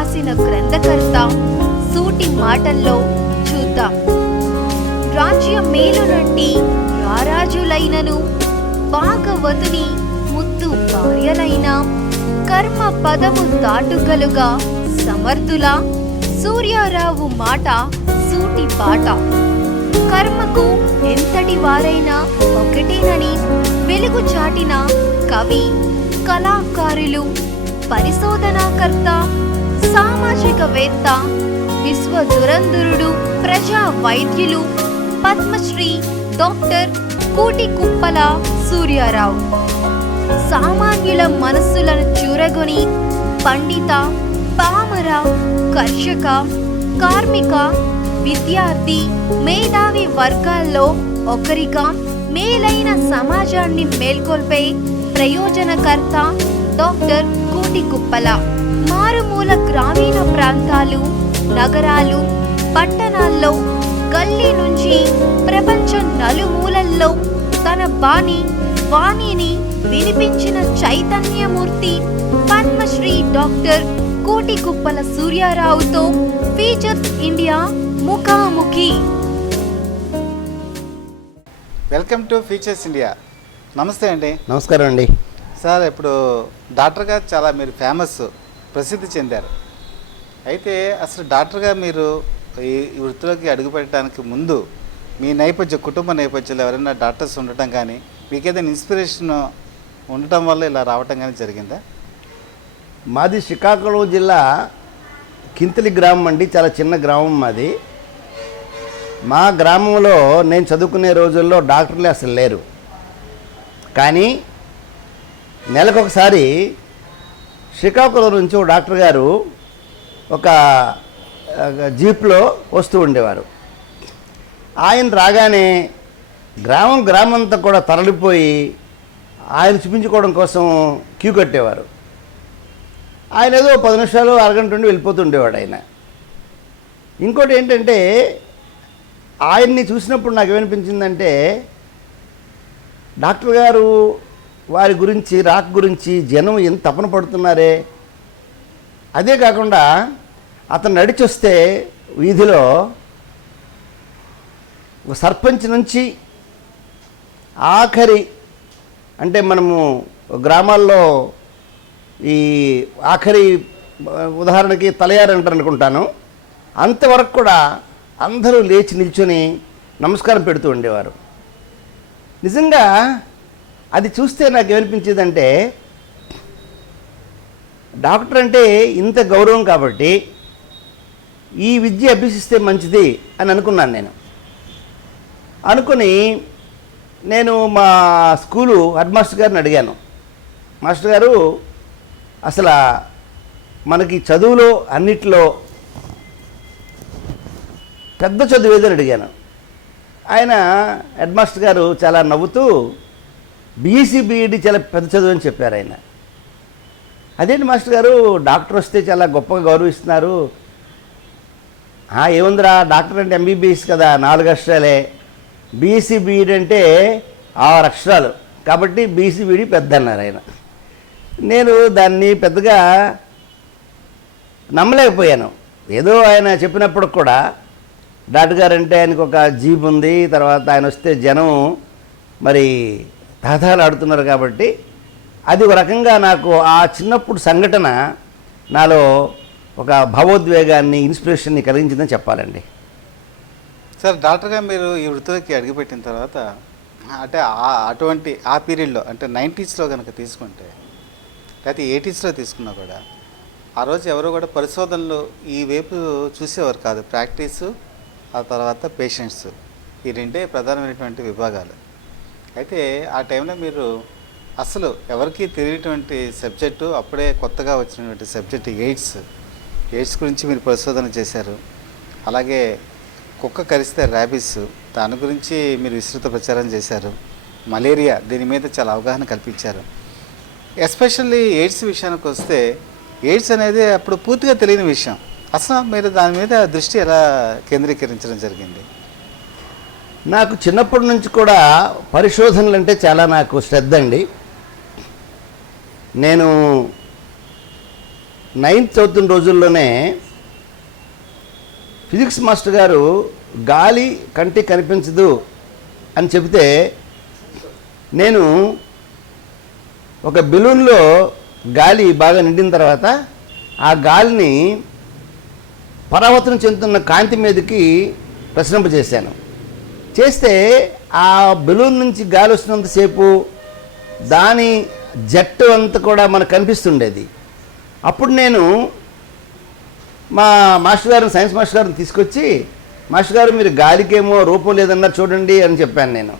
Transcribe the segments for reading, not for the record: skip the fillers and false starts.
వ్రాసిన గ్రంథకర్త సూటి మాటల్లో చూద్దాం. రాజ్య మేలునంటి రారాజులైనను భాగవతుని ముద్దు భార్యలైన కర్మ పదము దాటుగలుగా సమర్థుల సూర్యారావు మాట సూటి పాట. కర్మకు ఎంతటి వారైనా ఒకటేనని వెలుగు చాటిన కవి, కళాకారులు, పరిశోధనాకర్త, సామాజికవేత్త, విశ్వదురంధరుడు, ప్రజా వైద్యులు, పద్మశ్రీ డాక్టర్ కూటికుప్పల సూర్యారావు. సామాన్యుల మనస్సులను చూరగొని పండిత, పామర, కర్షక, కార్మిక, విద్యార్థి, మేధావి వర్గాల్లో ఒకరిగా మేలైన సమాజాన్ని మేల్కొల్పే ప్రయోజనకర్త డాక్టర్ కూటికుప్పల. మారుమూల గ్రామీణ ప్రాంతాలు, నగరాలు, పట్టణాల్లో, గల్లీ నుంచి ప్రపంచ నలుమూలల్లో తన వాణిని వినిపించిన చైతన్యమూర్తి పద్మశ్రీ డాక్టర్ కూటికుప్పల సూర్యారావుతో ఫీచర్స్ ఇండియా ముఖాముఖి. Welcome to features India. నమస్తే అండి. నమస్కారం అండి. సార్, ఇప్పుడు డాక్టర్గా చాలా మీరు ఫేమస్, ప్రసిద్ధి చెందారు. అయితే అసలు డాక్టర్గా మీరు ఈ వృత్తిలోకి అడుగుపెట్టడానికి ముందు మీ నేపథ్యం, కుటుంబ నేపథ్యంలో ఎవరైనా డాక్టర్స్ ఉండటం కానీ, మీకు ఏదైనా ఇన్స్పిరేషన్ ఉండటం వల్ల ఇలా రావటం కానీ జరిగిందా? మాది శ్రీకాకుళం జిల్లా కింతలి గ్రామం అండి. చాలా చిన్న గ్రామం మాది. మా గ్రామంలో నేను చదువుకునే రోజుల్లో డాక్టర్లే అసలు లేరు. కానీ నెలకొకసారి శ్రీకాకుళం నుంచి ఒక డాక్టర్ గారు ఒక జీప్లో వస్తూ ఉండేవారు. ఆయన రాగానే గ్రామంతా కూడా తరలిపోయి ఆయన చూపించుకోవడం కోసం క్యూ కట్టేవారు. ఆయన ఏదో 10 నిమిషాలు, అరగంట నుండి వెళ్ళిపోతుండేవాడు ఆయన. ఇంకోటి ఏంటంటే, ఆయన్ని చూసినప్పుడు నాకు ఏమనిపించిందంటే, డాక్టర్ గారు వారి గురించి, రాక గురించి జనం ఎంత తపన పడుతున్నారే. అదే కాకుండా అతను నడిచొస్తే వీధిలో ఒక సర్పంచ్ నుంచి ఆఖరి, అంటే మనము గ్రామాల్లో ఈ ఆఖరి ఉదాహరణకి తలయారు అంటారు అనుకుంటాను, అంతవరకు కూడా అందరూ లేచి నిల్చొని నమస్కారం పెడుతూ ఉండేవారు. నిజంగా అది చూస్తే నాకు ఏమనిపించేదంటే, డాక్టర్ అంటే ఇంత గౌరవం కాబట్టి ఈ విద్య అభ్యసిస్తే మంచిది అని అనుకున్నాను నేను. అనుకుని నేను మా స్కూలు హెడ్ మాస్టర్ గారిని అడిగాను, మాస్టర్ గారు అసలు మనకి చదువులో అన్నిట్లో పెద్ద చదువు ఏదని అడిగాను. ఆయన హెడ్ మాస్టర్ గారు చాలా నవ్వుతూ బీఎస్సీ బీఈడీ చాలా పెద్ద చదువు అని చెప్పారు ఆయన. అదేంటి మాస్టర్ గారు, డాక్టర్ వస్తే చాలా గొప్పగా గౌరవిస్తున్నారు. ఏముందిరా, డాక్టర్ అంటే ఎంబీబీఎస్ కదా, 4 అక్షరాలే. బీఎస్సీ బీఈడీ అంటే 6 అక్షరాలు, కాబట్టి బీఎస్సీ బీఈడీ పెద్ద అన్నారు ఆయన. నేను దాన్ని పెద్దగా నమ్మలేకపోయాను. ఏదో ఆయన చెప్పినప్పుడు కూడా, డాక్టర్ గారు అంటే ఆయనకు ఒక జీబ్ ఉంది, తర్వాత ఆయన వస్తే జనం మరి తహతహలు ఆడుతున్నారు కాబట్టి, అది ఒక రకంగా నాకు ఆ చిన్నప్పుడు సంఘటన నాలో ఒక భావోద్వేగాన్ని, ఇన్స్పిరేషన్ని కలిగించిందని చెప్పాలండి. సార్, డాక్టర్గా మీరు ఈ వృత్తిలోకి అడుగుపెట్టిన తర్వాత, అంటే అటువంటి ఆ పీరియడ్లో, అంటే 90స్లో కనుక తీసుకుంటే, లేకపోతే 80స్లో తీసుకున్నా కూడా, ఆ రోజు ఎవరు కూడా పరిశోధనలు ఈ వైపు చూసేవారు కాదు. ప్రాక్టీసు, ఆ తర్వాత పేషెంట్స్, ఈ రెండే ప్రధానమైనటువంటి విభాగాలు. అయితే ఆ టైంలో మీరు అసలు ఎవరికి తెలియటువంటి సబ్జెక్టు, అప్పుడే కొత్తగా వచ్చినటువంటి సబ్జెక్టు ఎయిడ్స్ గురించి మీరు పరిశోధన చేశారు. అలాగే కుక్క కరిస్తే ర్యాబీస్, దాని గురించి మీరు విస్తృత ప్రచారం చేశారు. మలేరియా, దీని మీద చాలా అవగాహన కల్పించారు. ఎస్పెషల్లీ ఎయిడ్స్ విషయానికి వస్తే, ఎయిడ్స్ అనేది అప్పుడు పూర్తిగా తెలియని విషయం. అసలు మీరు దాని మీద దృష్టి ఎలా కేంద్రీకరించడం జరిగింది? నాకు చిన్నప్పటి నుంచి కూడా పరిశోధనలు అంటే చాలా నాకు శ్రద్ధ అండి. నేను 9th చదువుతున్న రోజుల్లోనే ఫిజిక్స్ మాస్టర్ గారు గాలి కంటికి కనిపించదు అని చెబితే నేను ఒక బెలూన్లో గాలి బాగా నిండిన తర్వాత ఆ గాలిని పరావర్తనం చెందుతున్న కాంతి మీదకి ప్రసరింపజేశాను. చేస్తే ఆ బెలూన్ నుంచి గాలి వస్తున్నంతసేపు దాని జట్టు అంతా కూడా మనకు కనిపిస్తుండేది. అప్పుడు నేను మా మాస్టర్ గారిని, సైన్స్ మాస్టర్ గారిని తీసుకొచ్చి, మాస్టర్ గారు మీరు గాలికేమో రూపం లేదన్నారు చూడండి అని చెప్పాను నేను.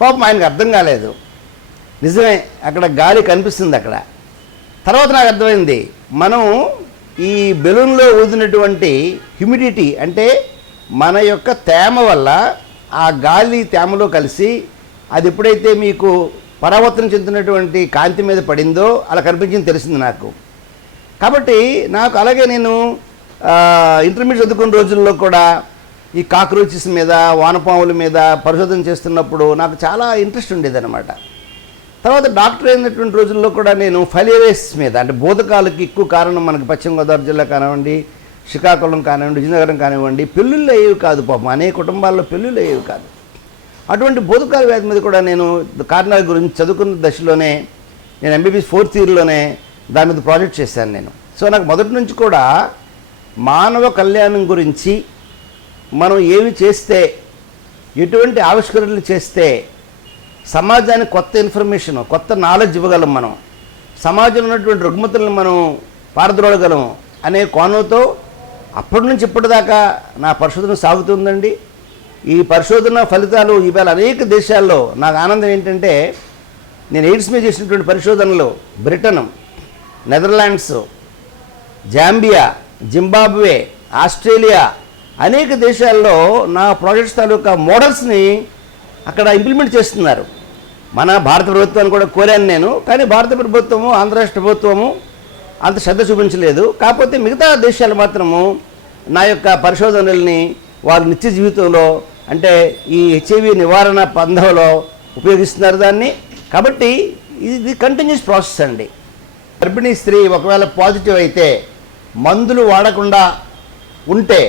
పాపం ఆయనకు అర్థం కాలేదు. నిజమే, అక్కడ గాలి కనిపిస్తుంది అక్కడ. తర్వాత నాకు అర్థమైంది, మనం ఈ బెలూన్లో ఊదినటువంటి హ్యూమిడిటీ అంటే మన యొక్క తేమ వల్ల ఆ గాలి తేమలో కలిసి అది ఎప్పుడైతే మీకు పరావర్తనం చెందుతున్నటువంటి కాంతి మీద పడిందో అలా కనిపించింది తెలిసింది నాకు. కాబట్టి నాకు అలాగే నేను ఇంటర్మీడియట్ చదువుకున్న రోజుల్లో కూడా ఈ కాక్రోచెస్ మీద, వానపాముల మీద పరిశోధన చేస్తున్నప్పుడు నాకు చాలా ఇంట్రెస్ట్ ఉండేదన్నమాట. తర్వాత డాక్టర్ అయినటువంటి రోజుల్లో కూడా నేను ఫైలేరియస్ మీద, అంటే బోధకాలకి ఎక్కువ కారణం మనకి పశ్చిమ గోదావరి జిల్లా కానివ్వండి, శ్రీకాకుళం కానివ్వండి, విజయనగరం కానివ్వండి, పెళ్ళిళ్ళు అయ్యేవి కాదు. పాపం అనేక కుటుంబాల్లో పెళ్ళిళ్ళు అయ్యేవి కాదు. అటువంటి బోధకాల వ్యాధి మీద కూడా నేను కారణాల గురించి చదువుకున్న దశలోనే, నేను ఎంబీబీఎస్ 4th ఇయర్లోనే దాని మీద ప్రాజెక్ట్ చేశాను నేను. సో నాకు మొదటి నుంచి కూడా మానవ కళ్యాణం గురించి మనం ఏమి చేస్తే, ఎటువంటి ఆవిష్కరణలు చేస్తే సమాజానికి కొత్త ఇన్ఫర్మేషన్, కొత్త నాలెడ్జ్ ఇవ్వగలం, మనం సమాజంలో ఉన్నటువంటి రుగ్మతలను మనం పారద్రోడగలం అనే కోణంతో అప్పటి నుంచి ఇప్పటిదాకా నా పరిశోధన సాగుతుందండి. ఈ పరిశోధన ఫలితాలు ఇవాళ అనేక దేశాల్లో నాకు ఆనందం ఏంటంటే, నేను ఎయిడ్స్ మీద చేసినటువంటి పరిశోధనలు Britain, Netherlands, Zambia, Zimbabwe, Australia అనేక దేశాల్లో నా ప్రాజెక్ట్స్ తాలూకా మోడల్స్ని అక్కడ ఇంప్లిమెంట్ చేస్తున్నారు. మన భారత ప్రభుత్వాన్ని కూడా కోరాను నేను, కానీ భారత ప్రభుత్వము, ఆంధ్ర రాష్ట్ర ప్రభుత్వము అంత శ్రద్ధ చూపించలేదు. కాకపోతే మిగతా దేశాలు మాత్రము నా యొక్క పరిశోధనల్ని వారి నిత్య జీవితంలో, అంటే ఈ హెచ్ఐవి నివారణ పంధంలో ఉపయోగిస్తున్నారు దాన్ని. కాబట్టి ఇది కంటిన్యూస్ ప్రాసెస్ అండి. గర్భిణీ స్త్రీ ఒకవేళ పాజిటివ్ అయితే, మందులు వాడకుండా ఉంటే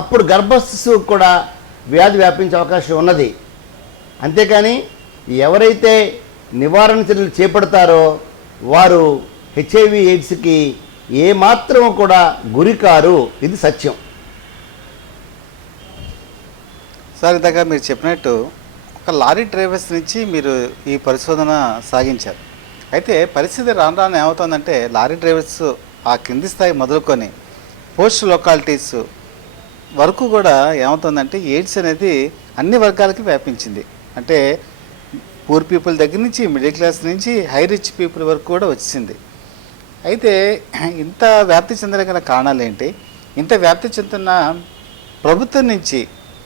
అప్పుడు గర్భశిశువుకు కూడా వ్యాధి వ్యాపించే అవకాశం ఉన్నది. అంతేకాని ఎవరైతే నివారణ చర్యలు చేపడతారో వారు హెచ్ఐవి ఎయిడ్స్కి ఏమాత్రం కూడా గురికారు. ఇది సత్యం. సార్, ఇందాక మీరు చెప్పినట్టు ఒక లారీ డ్రైవర్స్ నుంచి మీరు ఈ పరిశోధన సాగించారు. అయితే పరిస్థితి రాను రాను ఏమవుతుందంటే, లారీ డ్రైవర్స్ ఆ కింది స్థాయి మొదలుకొని పోస్ట్ లొకాలిటీస్ వరకు కూడా ఏమవుతుందంటే, ఎయిడ్స్ అనేది అన్ని వర్గాలకి వ్యాపించింది. అంటే పూర్ పీపుల్ దగ్గర నుంచి, మిడిల్ క్లాస్ నుంచి, హై రిచ్ పీపుల్ వరకు కూడా వచ్చింది. అయితే ఇంత వ్యాప్తి చెందడం గల కారణాలు ఏంటి? ఇంత వ్యాప్తి చెందుతున్న ప్రభుత్వం నుంచి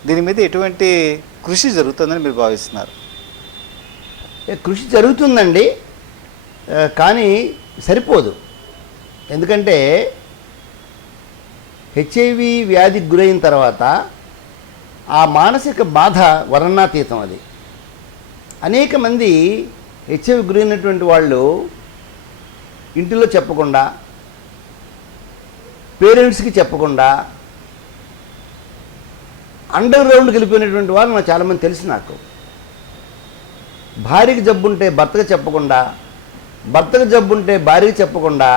దీని మీద ఎటువంటి కృషి జరుగుతుందని మీరు భావిస్తున్నారు? కృషి జరుగుతుందండి, కానీ సరిపోదు. ఎందుకంటే హెచ్ఐవి వ్యాధికి గురైన తర్వాత ఆ మానసిక బాధ వర్ణనాతీతం. అది అనేక మంది హెచ్ఐవి గురైనటువంటి వాళ్ళు ఇంటిలో చెప్పకుండా, పేరెంట్స్కి చెప్పకుండా అండర్ గ్రౌండ్కి వెళ్ళిపోయినటువంటి వాళ్ళు నాకు చాలామంది తెలుసు. నాకు భార్యకి జబ్బుంటే భర్తకు చెప్పకుండా, భర్తకు జబ్బుంటే భార్యకి చెప్పకుండా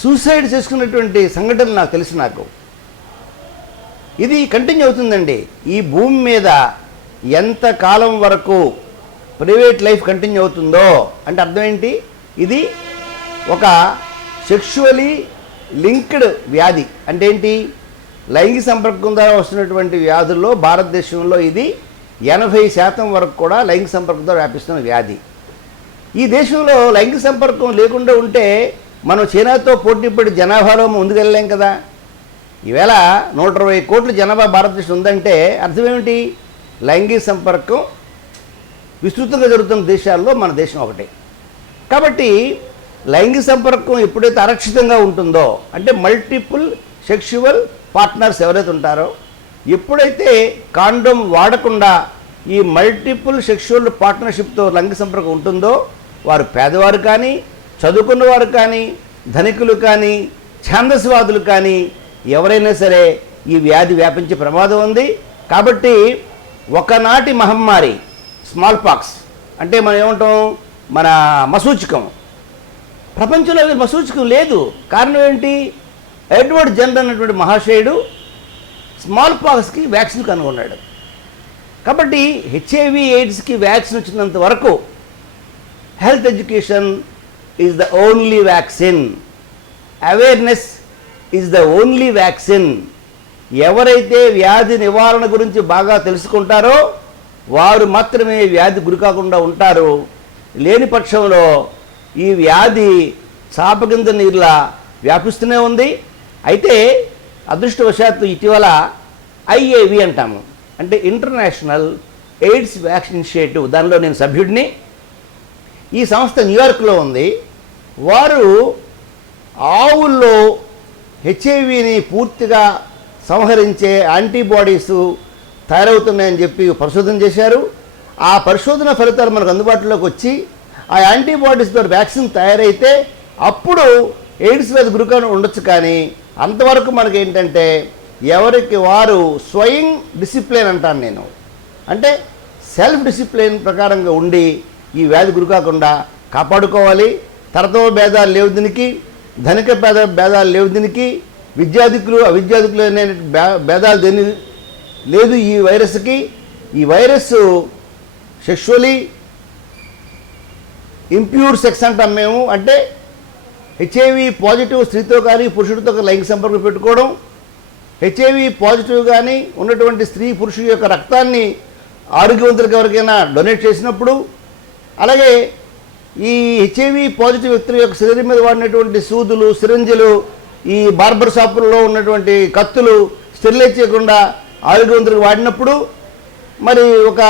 సూసైడ్ చేసుకున్నటువంటి సంఘటనలు నాకు తెలుసు. నాకు ఇది కంటిన్యూ అవుతుందండి. ఈ భూమి మీద ఎంత కాలం వరకు ప్రైవేట్ లైఫ్ కంటిన్యూ అవుతుందో అంటే అర్థం ఏంటి? ఇది ఒక సెక్షువలీ లింక్డ్ వ్యాధి. అంటే ఏంటి? లైంగిక సంపర్కం ద్వారా వస్తున్నటువంటి వ్యాధుల్లో భారతదేశంలో ఇది 80% వరకు కూడా లైంగిక సంపర్కం ద్వారా వ్యాపిస్తున్న వ్యాధి. ఈ దేశంలో లైంగిక సంపర్కం లేకుండా ఉంటే మనం చైనాతో పోటీపడి జనాభాలో ముందుకెళ్ళలేం కదా. ఈవేళ 120 కోట్ల జనాభా భారతదేశం ఉందంటే అర్థం ఏమిటి? లైంగిక సంపర్కం విస్తృతంగా జరుగుతున్న దేశాల్లో మన దేశం ఒకటే. కాబట్టి లైంగిక సంపర్కం ఎప్పుడైతే అరక్షితంగా ఉంటుందో, అంటే మల్టిపుల్ సెక్షువల్ పార్ట్నర్స్ ఎవరైతే ఉంటారో, ఎప్పుడైతే కాండోమ్ వాడకుండా ఈ మల్టిపుల్ సెక్షువల్ పార్ట్నర్షిప్తో లైంగిక సంపర్కం ఉంటుందో, వారు పేదవారు కానీ, చదువుకున్న వారు కానీ, ధనికులు కానీ, ఛాందస్వాదులు కానీ ఎవరైనా సరే ఈ వ్యాధి వ్యాపించే ప్రమాదం ఉంది. కాబట్టి ఒకనాటి మహమ్మారి స్మాల్ పాక్స్ అంటే మనం ఏమంటాం, మన మసూచికం, ప్రపంచంలో మసూచికం లేదు. కారణం ఏంటి? ఎడ్వర్డ్ జెన్నర్ అన్నటువంటి మహాశయుడు స్మాల్ పాక్స్కి వ్యాక్సిన్ కనుగొన్నాడు. కాబట్టి హెచ్ఐవి ఎయిడ్స్కి వ్యాక్సిన్ వచ్చినంత వరకు health education is the only vaccine, awareness is the only vaccine. ఎవరైతే వ్యాధి నివారణ గురించి బాగా తెలుసుకుంటారో వారు మాత్రమే వ్యాధి గురికాకుండా ఉంటారు. లేని పక్షంలో ఈ వ్యాధి చాపకింద నీరులా వ్యాపిస్తూనే ఉంది. అయితే అదృష్టవశాత్తు ఇటీవల ఐఏవి అంటాము, అంటే ఇంటర్నేషనల్ ఎయిడ్స్ వ్యాక్సిన్ ఇనిషియేటివ్, దానిలో నేను సభ్యుడిని. ఈ సంస్థ న్యూయార్క్లో ఉంది. వారు ఆవుల్లో హెచ్ఐవిని పూర్తిగా సంహరించే యాంటీబాడీస్ తయారవుతున్నాయని చెప్పి పరిశోధన చేశారు. ఆ పరిశోధన ఫలితాలు మనకు అందుబాటులోకి వచ్చి ఆ యాంటీబాడీస్ ద్వారా వ్యాక్సిన్ తయారైతే అప్పుడు ఎయిడ్స్ వ్యాధి గురికాకుండా ఉండొచ్చు. కానీ అంతవరకు మనకి ఏంటంటే ఎవరికి వారు స్వయం డిసిప్లిన్ అంటాను నేను, అంటే సెల్ఫ్ డిసిప్లిన్ ప్రకారంగా ఉండి ఈ వ్యాధి గురికాకుండా కాపాడుకోవాలి. తరతమ భేదాలు లేవు దీనికి, ధనిక భేదాలు లేవు దీనికి, విద్యార్థికులు అవిద్యార్థికులు అనే భేదాలు దేని లేదు ఈ వైరస్కి. ఈ వైరస్ సెక్షువలీ ఇంప్యూర్ సెక్స్ అంటాం మేము, అంటే హెచ్ఐవి పాజిటివ్ స్త్రీతో కానీ పురుషుడితో లైంగిక సంపర్కం పెట్టుకోవడం, హెచ్ఐవి పాజిటివ్ కానీ ఉన్నటువంటి స్త్రీ పురుషుడి యొక్క రక్తాన్ని ఆరోగ్యవంతులకు ఎవరికైనా డొనేట్ చేసినప్పుడు, అలాగే ఈ హెచ్ఐవి పాజిటివ్ వ్యక్తుల యొక్క శరీరం మీద వాడినటువంటి సూదులు, సిరంజులు, ఈ బార్బర్ షాపుల్లో ఉన్నటువంటి కత్తులు స్టెరిలైజ్ చేయకుండా ఆరోగ్యవంతులకు వాడినప్పుడు, మరి ఒక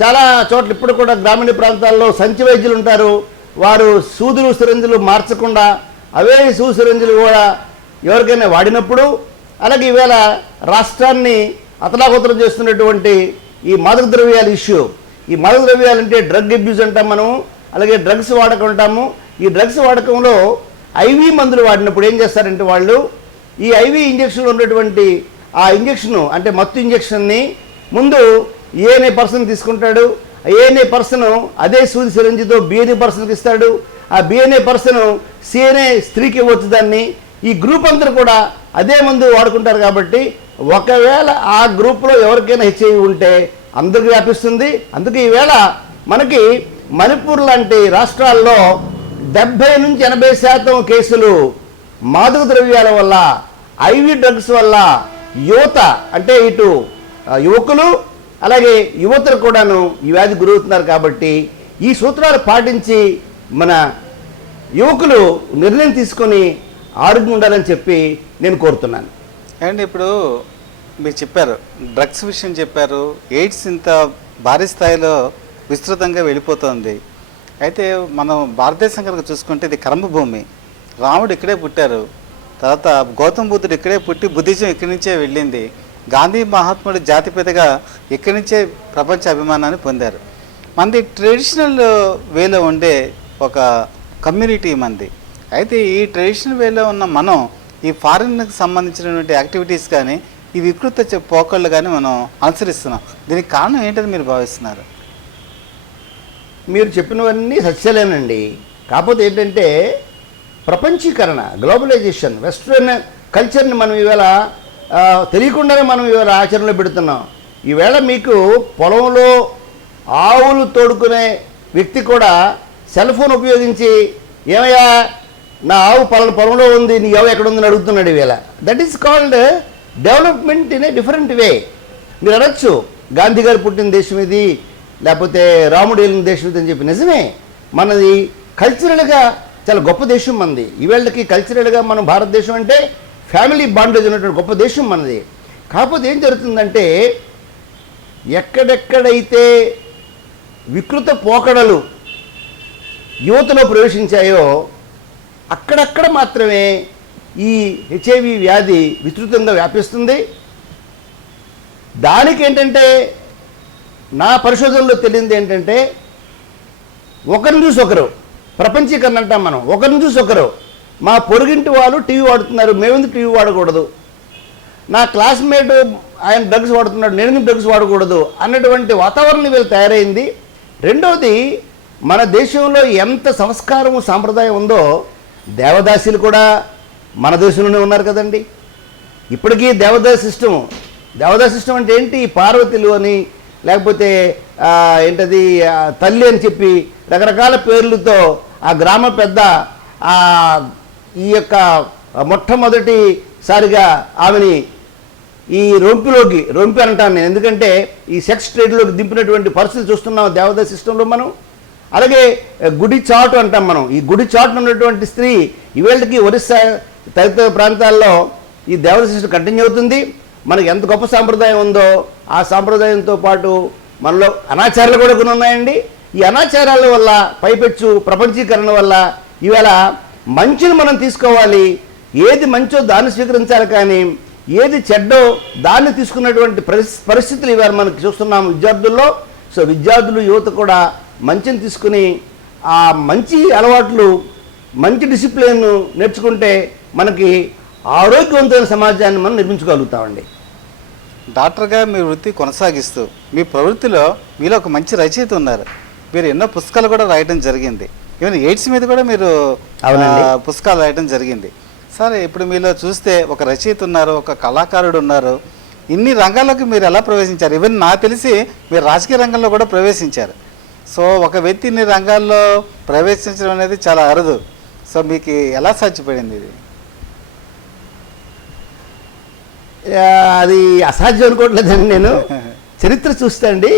చాలా చోట్ల ఇప్పుడు కూడా గ్రామీణ ప్రాంతాల్లో సంచి వైద్యులు ఉంటారు. వారు సూదులు సిరంజులు మార్చకుండా అవే సిరంజులు కూడా ఎవరికైనా వాడినప్పుడు, అలాగే ఈవేళ రాష్ట్రాన్ని అతలాకుతలం చేస్తున్నటువంటి ఈ మాదక ద్రవ్యాల ఇష్యూ. ఈ మాదక ద్రవ్యాలు అంటే డ్రగ్ అబ్యూజ్ అంటాం మనం, అలాగే డ్రగ్స్ వాడకం అంటాము. ఈ డ్రగ్స్ వాడకంలో ఐవీ మందులు వాడినప్పుడు ఏం చేస్తారంటే వాళ్ళు ఈ ఐవీ ఇంజక్షన్లో ఉన్నటువంటి ఆ ఇంజక్షను అంటే మత్తు ఇంజక్షన్ని ముందు ఏఎన్ఏ పర్సన్ తీసుకుంటాడు. ఏఎన్ఏ పర్సన్ అదే సూది సిరంజితో బిఎన్ఏ పర్సన్కి ఇస్తాడు. ఆ బిఎన్ఏ పర్సన్ సిఎన్ఏ స్త్రీకి ఇవ్వచ్చు దాన్ని. ఈ గ్రూప్ అందరూ కూడా అదే మందు వాడుకుంటారు. కాబట్టి ఒకవేళ ఆ గ్రూప్లో ఎవరికైనా హెచ్ఐవి ఉంటే అందరికి వ్యాపిస్తుంది. అందుకే ఈవేళ మనకి మణిపూర్ లాంటి రాష్ట్రాల్లో 70 నుంచి 80% కేసులు మాదక ద్రవ్యాల వల్ల, ఐవీ డ్రగ్స్ వల్ల యువత అంటే ఇటు యువకులు అలాగే యువతలు కూడాను ఈ వ్యాధి గురవుతున్నారు. కాబట్టి ఈ సూత్రాలు పాటించి మన యువకులు నిర్ణయం తీసుకొని ఆరోగ్యం ఉండాలని చెప్పి నేను కోరుతున్నాను. అండ్ ఇప్పుడు మీరు చెప్పారు, డ్రగ్స్ విషయం చెప్పారు, ఎయిడ్స్ ఇంత భారీ స్థాయిలో విస్తృతంగా వెళ్ళిపోతుంది. అయితే మనం భారతదేశం కనుక చూసుకుంటే ఇది కర్మభూమి. రాముడు ఇక్కడే పుట్టారు, తర్వాత గౌతమ బుద్ధుడు ఇక్కడే పుట్టి బుద్ధిజం ఇక్కడి నుంచే వెళ్ళింది. గాంధీ మహాత్ముడు జాతిపితగా ఇక్కడి నుంచే ప్రపంచ అభిమానాన్ని పొందారు. మనది ట్రెడిషనల్ వేలో ఉండే ఒక కమ్యూనిటీ మంది. అయితే ఈ ట్రెడిషనల్ వేలో ఉన్న మనం ఈ ఫారిన్కి సంబంధించినటువంటి యాక్టివిటీస్ కానీ ఈ వికృత పోకళ్ళు కానీ మనం అనుసరిస్తున్నాం. దీనికి కారణం ఏంటని మీరు భావిస్తున్నారు? మీరు చెప్పినవన్నీ సత్యాలేనండి. కాకపోతే ఏంటంటే ప్రపంచీకరణ, గ్లోబలైజేషన్, వెస్ట్రన్ కల్చర్ని మనం ఈవేళ తెలియకుండానే మనం ఈవేళ ఆచరణలో పెడుతున్నాం. ఈవేళ మీకు పొలంలో ఆవులు తోడుకునే వ్యక్తి కూడా సెల్ ఫోన్ ఉపయోగించి ఏమయ్యా నా ఆవు పొలంలో ఉంది, నీ ఆవు ఎక్కడ ఉందని అడుగుతున్నాడు ఈవేళ. That is called development in a different way. మీరు అనొచ్చు గాంధీ గారు పుట్టిన దేశం ఇది, లేకపోతే రాముడు వెళ్ళిన దేశం ఇది అని చెప్పి. నిజమే, మనది కల్చరల్గా చాలా గొప్ప దేశం మనది. ఈవేళకి కల్చరల్గా మనం భారతదేశం అంటే ఫ్యామిలీ బాండేజ్ ఉన్నటువంటి గొప్ప దేశం మనది. కాకపోతే ఏం జరుగుతుందంటే ఎక్కడెక్కడైతే వికృత పోకడలు యువతలో ప్రవేశించాయో అక్కడక్కడ మాత్రమే ఈ హెచ్ఐవి వ్యాధి విస్తృతంగా వ్యాపిస్తుంది. దానికి ఏంటంటే నా పరిశోధనలో తెలియంది ఏంటంటే ఒకరిని చూసి ఒకరు ప్రపంచీకరణ అంటాం మనం. ఒకరిని చూసి ఒకరు, మా పొరుగింటి వాళ్ళు టీవీ వాడుతున్నారు, మేమెందుకు టీవీ వాడకూడదు, నా క్లాస్మేట్ ఆయన డ్రగ్స్ వాడుతున్నాడు, నేను డ్రగ్స్ వాడకూడదు అన్నటువంటి వాతావరణం వీళ్ళు తయారైంది. రెండవది, మన దేశంలో ఎంత సంస్కారము సాంప్రదాయం ఉందో దేవదాసీలు కూడా మన దేశంలోనే ఉన్నారు కదండి. ఇప్పటికీ దేవదాస సిస్టమ్ అంటే ఏంటి? పార్వతులు అని, లేకపోతే ఏంటది తల్లి అని చెప్పి రకరకాల పేర్లతో ఆ గ్రామ పెద్ద ఈ యొక్క మొట్టమొదటిసారిగా ఆమెని ఈ రొంపి అంటాను నేను, ఎందుకంటే ఈ సెక్స్ ట్రేడ్లోకి దింపినటువంటి పరిస్థితి చూస్తున్నాం దేవదాస సిస్టంలో మనం. అలాగే గుడి చాటు అంటాం మనం. ఈ గుడి చాటును ఉన్నటువంటి స్త్రీ ఈవేళకి ఒరిస్సా తదితర ప్రాంతాల్లో ఈ దేవదాస సిస్టం కంటిన్యూ అవుతుంది. మనకి ఎంత గొప్ప సాంప్రదాయం ఉందో ఆ సాంప్రదాయంతో పాటు మనలో అనాచారాలు కూడా కొన్ని ఉన్నాయండి. ఈ అనాచారాల వల్ల, పైపెచ్చు ప్రపంచీకరణ వల్ల ఈవేళ మంచిని మనం తీసుకోవాలి, ఏది మంచో దాన్ని స్వీకరించాలి, కానీ ఏది చెడ్డో దాన్ని తీసుకున్నటువంటి పరిస్థితులు ఇవాళ మనకి చూస్తున్నాం విద్యార్థుల్లో. సో విద్యార్థులు, యువత కూడా మంచిని తీసుకుని ఆ మంచి అలవాట్లు, మంచి డిసిప్లిన్ నేర్చుకుంటే మనకి ఆరోగ్యవంతమైన సమాజాన్ని మనం నిర్మించగలుగుతామండి. డాక్టర్గా మీ వృత్తి కొనసాగిస్తూ మీ ప్రవృత్తిలో మీలో ఒక మంచి రచయిత ఉన్నారు. మీరు ఎన్నో పుస్తకాలు కూడా రాయడం జరిగింది. ఈవెన్ ఎయిడ్స్ మీద కూడా మీరు పుస్తకాలు రాయడం జరిగింది. సరే, ఇప్పుడు మీలో చూస్తే ఒక రచయిత ఉన్నారు, ఒక కళాకారుడు ఉన్నారు. ఇన్ని రంగాల్లోకి మీరు ఎలా ప్రవేశించారు? ఈవెన్ నాకు తెలిసి మీరు రాజకీయ రంగంలో కూడా ప్రవేశించారు. సో ఒక వ్యక్తి ఇన్ని రంగాల్లో ప్రవేశించడం అనేది చాలా అరుదు. సో మీకు ఎలా సాధ్యపడింది ఇది? అది అసాధ్యం అనుకోవట్లేదండి నేను. చరిత్ర చూస్తే అండి,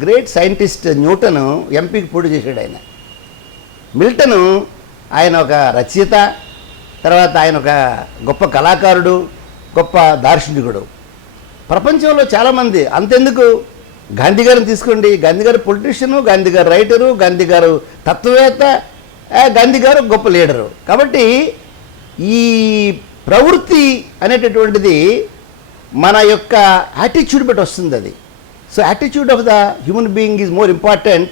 గ్రేట్ సైంటిస్ట్ న్యూటన్ ఎంపీకి పోటీ చేశాడు. ఆయన మిల్టన్, ఆయన ఒక రచయిత, తర్వాత ఆయన ఒక గొప్ప కళాకారుడు, గొప్ప దార్శనికుడు. ప్రపంచంలో చాలామంది, అంతెందుకు గాంధీ గారిని తీసుకోండి. గాంధీ గారు పొలిటీషియను, గాంధీ గారు రైటరు, గాంధీ గారు తత్వవేత్త, గాంధీ గారు గొప్ప లీడరు. కాబట్టి ఈ ప్రవృత్తి అనేటటువంటిది మన యొక్క యాటిట్యూడ్ బట్టి వస్తుంది అది. So attitude of the human being is more important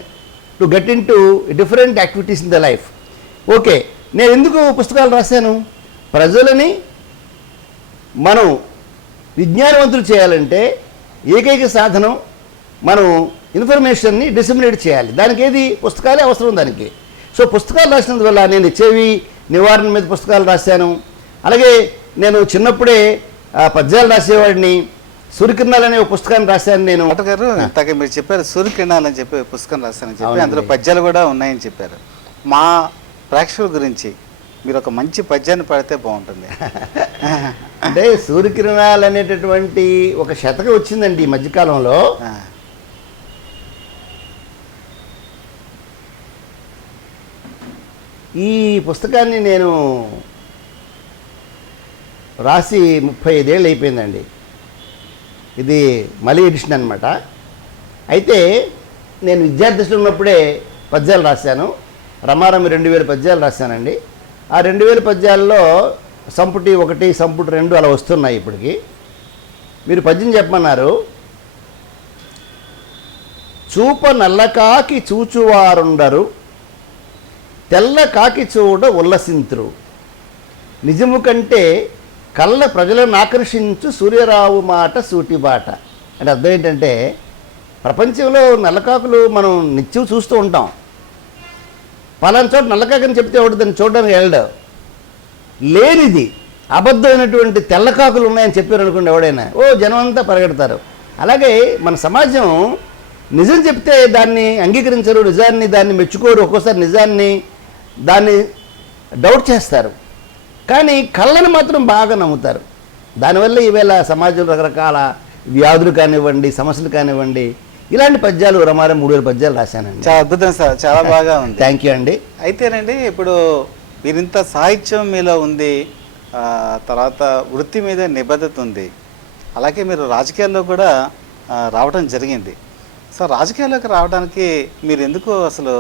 to get in to different activities in the life. Okay, నేను ఎందుకు పుస్తకాలు రాశాను? ప్రజలని మనం విజ్ఞానవంతులు చేయాలంటే ఏకైక సాధనం మనం ఇన్ఫర్మేషన్ని డిసెమినేట్ చేయాలి. దానికి ఏది? పుస్తకాలే అవసరం దానికి. సో పుస్తకాలు రాసినందువల్ల నేను హెచ్ఐవి నివారణ మీద పుస్తకాలు రాశాను. అలాగే నేను చిన్నప్పుడే పద్యాలు రాసేవాడిని. సూర్యకిరణాలు అనే ఒక పుస్తకాన్ని రాశాను నేను. డాక్టర్ గారు, ఇంతక మీరు చెప్పారు సూర్యకిరణాలు అని చెప్పి పుస్తకం రాశానని చెప్పి, అందులో పద్యాలు కూడా ఉన్నాయని చెప్పారు. మా ప్రేక్షకుల గురించి మీరు ఒక మంచి పద్యాన్ని పడితే బాగుంటుంది. అంటే సూర్యకిరణాలు అనేటటువంటి ఒక శతకం వచ్చిందండి ఈ మధ్యకాలంలో. ఈ పుస్తకాన్ని నేను రాసి 35 ఏళ్ళు అయిపోయిందండి. ఇది మళ్ళీ ఎడిషన్ అనమాట. అయితే నేను విద్యార్థిలో ఉన్నప్పుడే పద్యాలు రాశాను. రమారమి 2000 పద్యాలు రాశానండి. ఆ 2000 పద్యాల్లో సంపుటి 1, సంపుటి 2 అలా వస్తున్నాయి ఇప్పటికి. మీరు పద్యం చెప్పమన్నారు. చూప నల్లకాకి చూచువారుండరు, తెల్ల కాకి చూడ ఉల్లసింతురు, నిజము కంటే కళ్ళ ప్రజలను ఆకర్షించు సూర్యరావు మాట సూటిబాట. అంటే అర్థం ఏంటంటే, ప్రపంచంలో నల్లకాకులు మనం నిత్యం చూస్తూ ఉంటాం. పలానా చోట నల్లకాకని చెప్తే ఒకటి దాన్ని చూడడానికి వెళ్ళడు. లేనిది అబద్ధమైనటువంటి తెల్లకాకులు ఉన్నాయని చెప్పారు అనుకోండి ఎవడైనా, జనం అంతా పరిగెడతారు. అలాగే మన సమాజం నిజం చెప్తే దాన్ని అంగీకరించరు, నిజాన్ని దాన్ని మెచ్చుకోరు, ఒక్కోసారి నిజాన్ని దాన్ని డౌట్ చేస్తారు. కానీ కళ్ళను మాత్రం బాగా నమ్ముతారు. దానివల్ల ఈవేళ సమాజంలో రకరకాల వ్యాధులు కానివ్వండి, సమస్యలు కానివ్వండి, ఇలాంటి పద్యాలు రమారం 3000 పద్యాలు రాశానండి. చాలా అద్భుతం సార్, చాలా బాగా ఉంది. థ్యాంక్ యూ అండి. అయితేనండి, ఇప్పుడు మీరింత సాహిత్యం మీలో ఉంది, తర్వాత వృత్తి మీద నిబద్ధత ఉంది, అలాగే మీరు రాజకీయాల్లో కూడా రావడం జరిగింది. సో రాజకీయాల్లోకి రావడానికి మీరు ఎందుకు అసలు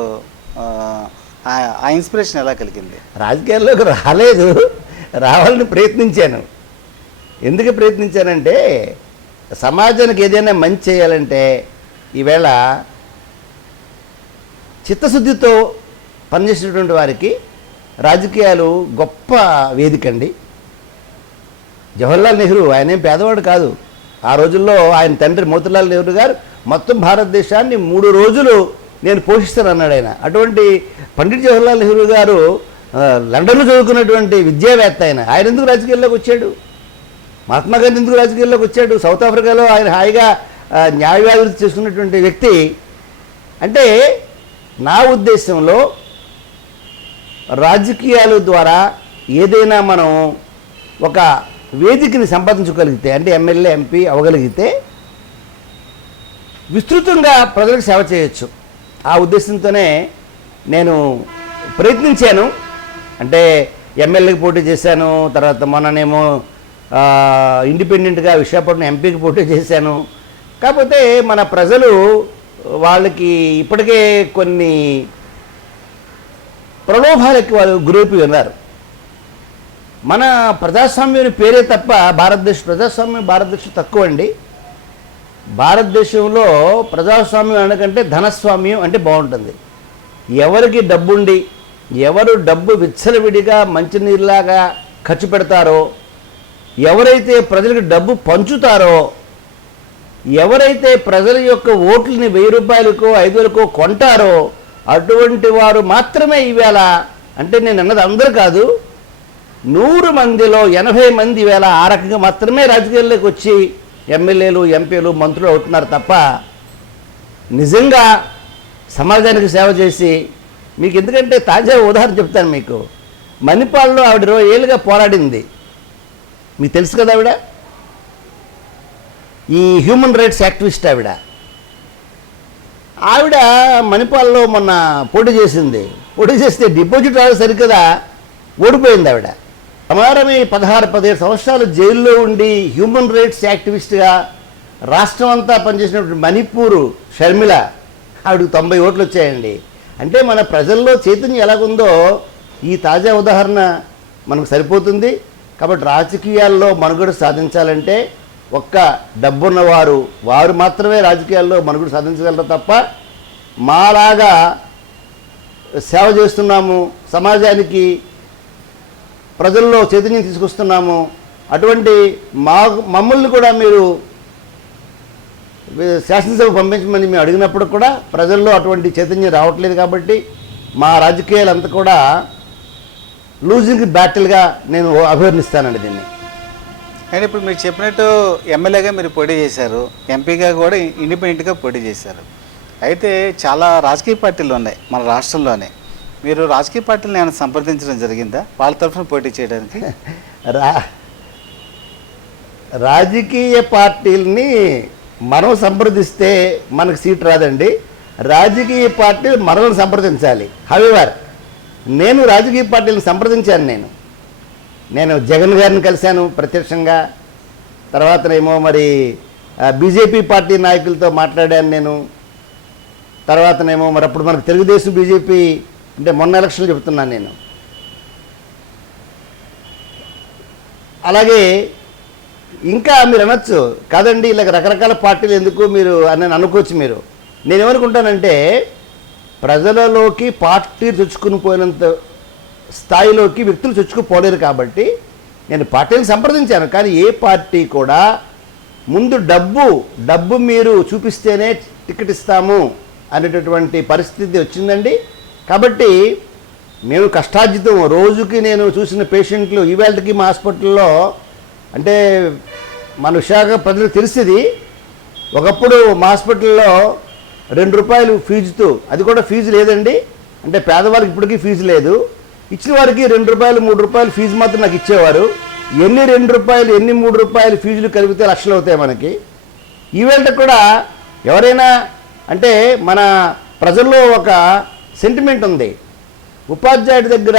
ఆ ఇన్స్పిరేషన్ ఎలా కలిగింది? రాజకీయాల్లోకి రాలేదు, రావాలని ప్రయత్నించాను. ఎందుకు ప్రయత్నించానంటే, సమాజానికి ఏదైనా మంచి చేయాలంటే ఈవేళ చిత్తశుద్ధితో పనిచేసినటువంటి వారికి రాజకీయాలు గొప్ప వేదిక అండి. జవహర్లాల్ నెహ్రూ ఆయనేం పేదవాడు కాదు. ఆ రోజుల్లో ఆయన తండ్రి మోతీలాల్ నెహ్రూ గారు మొత్తం భారతదేశాన్ని 3 రోజులు నేను పోషిస్తానన్నాడు ఆయన. అటువంటి పండిట్ జవహర్లాల్ నెహ్రూ గారు లండన్లో చదువుకున్నటువంటి విద్యావేత్త ఆయన ఎందుకు రాజకీయాల్లోకి వచ్చాడు? మహాత్మా గాంధీ ఎందుకు రాజకీయాల్లోకి వచ్చాడు? సౌత్ ఆఫ్రికాలో ఆయన హాయిగా న్యాయవాదులు చేసుకున్నటువంటి వ్యక్తి. అంటే నా ఉద్దేశంలో రాజకీయాల ద్వారా ఏదైనా మనం ఒక వేదికని సంపాదించగలిగితే, అంటే ఎమ్మెల్యే ఎంపీ అవ్వగలిగితే విస్తృతంగా ప్రజలకు సేవ చేయొచ్చు. ఆ ఉద్దేశంతోనే నేను ప్రయత్నించాను. అంటే ఎమ్మెల్యేకి పోటీ చేశాను, తర్వాత మొన్ననేమో ఇండిపెండెంట్గా విశాఖపట్నం ఎంపీకి పోటీ చేశాను. కాకపోతే మన ప్రజలు వాళ్ళకి ఇప్పటికే కొన్ని ప్రలోభాలకి వాళ్ళు గురైపోయి ఉన్నారు. మన ప్రజాస్వామ్యం పేరే తప్ప ప్రజాస్వామ్యం భారతదేశం తక్కువ అండి. భారతదేశంలో ప్రజాస్వామ్యం అనకంటే ధనస్వామ్యం అంటే బాగుంటుంది. ఎవరికి డబ్బుండి ఎవరు డబ్బు విచ్చలవిడిగా మంచినీరులాగా ఖర్చు పెడతారో, ఎవరైతే ప్రజలకు డబ్బు పంచుతారో, ఎవరైతే ప్రజల యొక్క ఓట్లని 1000 రూపాయలకో 5,000కో కొంటారో అటువంటి వారు మాత్రమే ఈవేళ, అంటే నేను అన్నది అందరూ కాదు, 100 మందిలో 80 మంది ఈవేళ ఆ రకంగా మాత్రమే రాజకీయాల్లోకి వచ్చి ఎమ్మెల్యేలు ఎంపీలు మంత్రులు అవుతున్నారు తప్ప నిజంగా సమాజానికి సేవ చేసి, మీకు ఎందుకంటే తాజా ఉదాహరణ చెప్తాను మీకు. మణిపాల్లో ఆవిడ 20 ఏళ్ళుగా పోరాడింది, మీకు తెలుసు కదా. ఈ హ్యూమన్ రైట్స్ యాక్టివిస్ట్ ఆవిడ మణిపాల్లో మొన్న పోటీ చేసింది. పోటీ చేస్తే డిపాజిట్ రాదు సరికదా ఓడిపోయింది ఆవిడ. సుమారమే 16-17 సంవత్సరాలు జైల్లో ఉండి హ్యూమన్ రైట్స్ యాక్టివిస్ట్గా రాష్ట్రం అంతా పనిచేసినటువంటి మణిపూర్ షర్మిల, ఆవిడకి 90 ఓట్లు వచ్చాయండి. అంటే మన ప్రజల్లో చైతన్యం ఎలాగుందో ఈ తాజా ఉదాహరణ మనకు సరిపోతుంది. కాబట్టి రాజకీయాల్లో మనుగడ సాధించాలంటే ఒక్క డబ్బున్న వారు మాత్రమే రాజకీయాల్లో మనుగడ సాధించగలరు తప్ప మాలాగా సేవ చేస్తున్నాము, సమాజానికి ప్రజల్లో చైతన్యం తీసుకొస్తున్నాము, అటువంటి మమ్మల్ని కూడా మీరు శాసనసభ పంపించమని మేము అడిగినప్పుడు కూడా ప్రజల్లో అటువంటి చైతన్యం రావట్లేదు. కాబట్టి మా రాజకీయాలంతా కూడా లూజింగ్ బ్యాటిల్గా నేను అభివర్ణిస్తానండి దీన్ని. కానీ ఇప్పుడు మీరు చెప్పినట్టు ఎమ్మెల్యేగా మీరు పోటీ చేశారు, ఎంపీగా కూడా ఇండిపెండెంట్గా పోటీ చేశారు. అయితే చాలా రాజకీయ పార్టీలు ఉన్నాయి మన రాష్ట్రంలోనే. మీరు రాజకీయ పార్టీలను ఏమైనా సంప్రదించడం జరిగిందా వాళ్ళ తరఫున పోటీ చేయడానికి? రాజకీయ పార్టీలని మనం సంప్రదిస్తే మనకు సీట్ రాదండి. రాజకీయ పార్టీలు మనల్ని సంప్రదించాలి. హవెవర్ నేను రాజకీయ పార్టీలను సంప్రదించాను. నేను జగన్ గారిని కలిశాను ప్రత్యక్షంగా. తర్వాతనేమో మరి బీజేపీ పార్టీ నాయకులతో మాట్లాడాను నేను. తర్వాతనేమో మరి అప్పుడు మనకు తెలుగుదేశం బీజేపీ అంటే మొన్న ఎలక్షన్లు చెబుతున్నాను నేను. అలాగే ఇంకా మీరు అనొచ్చు కాదండి ఇలా రకరకాల పార్టీలు ఎందుకు మీరు అని అనుకోవచ్చు. మీరు నేనేమనుకుంటానంటే ప్రజలలోకి పార్టీ చొచ్చుకుని పోయినంత స్థాయిలోకి వ్యక్తులు చొచ్చుకుపోలేరు. కాబట్టి నేను పార్టీని సంప్రదించాను. కానీ ఏ పార్టీ కూడా ముందు డబ్బు మీరు చూపిస్తేనే టికెట్ ఇస్తాము అనేటటువంటి పరిస్థితి వచ్చిందండి. కాబట్టి మేము కష్టార్జితం రోజుకి నేను చూసిన పేషెంట్లు ఈవేళకి మా హాస్పిటల్లో అంటే మన విశాఖ ప్రజలకు తెలిసింది. ఒకప్పుడు మా హాస్పిటల్లో 2 రూపాయలు ఫీజుతో, అది కూడా ఫీజు లేదండి, అంటే పేదవాళ్ళకి ఇప్పటికీ ఫీజు లేదు, ఇచ్చిన వారికి 2 రూపాయలు 3 రూపాయలు ఫీజు మాత్రం నాకు ఇచ్చేవారు. ఎన్ని 2 రూపాయలు ఎన్ని 3 రూపాయలు ఫీజులు కలిపితే లక్షలు అవుతాయి మనకి. ఈవేళ కూడా ఎవరైనా అంటే మన ప్రజల్లో ఒక సెంటిమెంట్ ఉంది, ఉపాధ్యాయుడి దగ్గర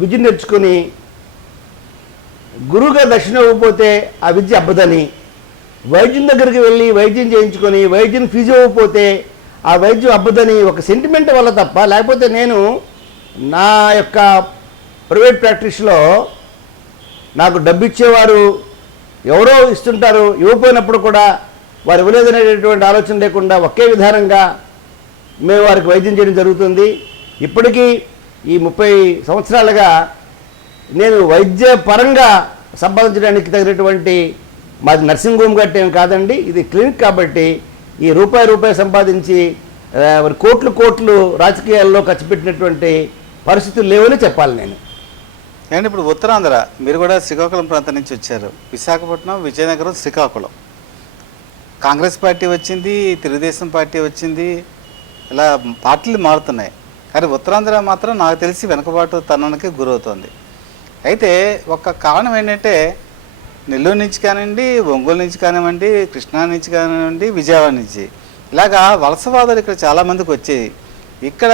విద్య నేర్చుకుని గురువుగా దక్షిణ ఇవ్వకపోతే ఆ విద్య అబ్బదని, వైద్యం దగ్గరికి వెళ్ళి వైద్యం చేయించుకొని వైద్యం ఫీజు ఇవ్వకపోతే ఆ వైద్యం అబ్బదని ఒక సెంటిమెంట్ వల్ల తప్ప, లేకపోతే నేను నా యొక్క ప్రైవేట్ ప్రాక్టీస్లో నాకు డబ్బు ఇచ్చేవారు ఎవరో ఇస్తుంటారు, ఇవ్వకపోయినప్పుడు కూడా వారు ఇవ్వలేదనేటటువంటి ఆలోచన లేకుండా ఒకే విధానంగా మేము వారికి వైద్యం చేయడం జరుగుతుంది. ఇప్పటికీ ఈ 30 సంవత్సరాలుగా నేను వైద్య పరంగా సంపాదించడానికి తగినటువంటి మాది నర్సింగ్ హోమ్ గట్టేం కాదండి, ఇది క్లినిక్. కాబట్టి ఈ రూపాయి సంపాదించి కోట్లు రాజకీయాల్లో ఖర్చు పెట్టినటువంటి పరిస్థితులు లేవని చెప్పాలి నేను. అండ్ ఇప్పుడు ఉత్తరాంధ్ర మీరు కూడా శ్రీకాకుళం ప్రాంతం నుంచి వచ్చారు. విశాఖపట్నం, విజయనగరం, శ్రీకాకుళం కాంగ్రెస్ పార్టీ వచ్చింది, తెలుగుదేశం పార్టీ వచ్చింది, ఇలా పార్టీలు మారుతున్నాయి. కానీ ఉత్తరాంధ్ర మాత్రం నాకు తెలిసి వెనుకబాటు తనానికి గురవుతుంది. అయితే ఒక కారణం ఏంటంటే నెల్లూరు నుంచి కానివ్వండి, ఒంగోలు నుంచి కానివ్వండి, కృష్ణా నుంచి కానివ్వండి, విజయవాడ నుంచి ఇలాగా వలసవాదులు ఇక్కడ చాలామందికి వచ్చేది. ఇక్కడ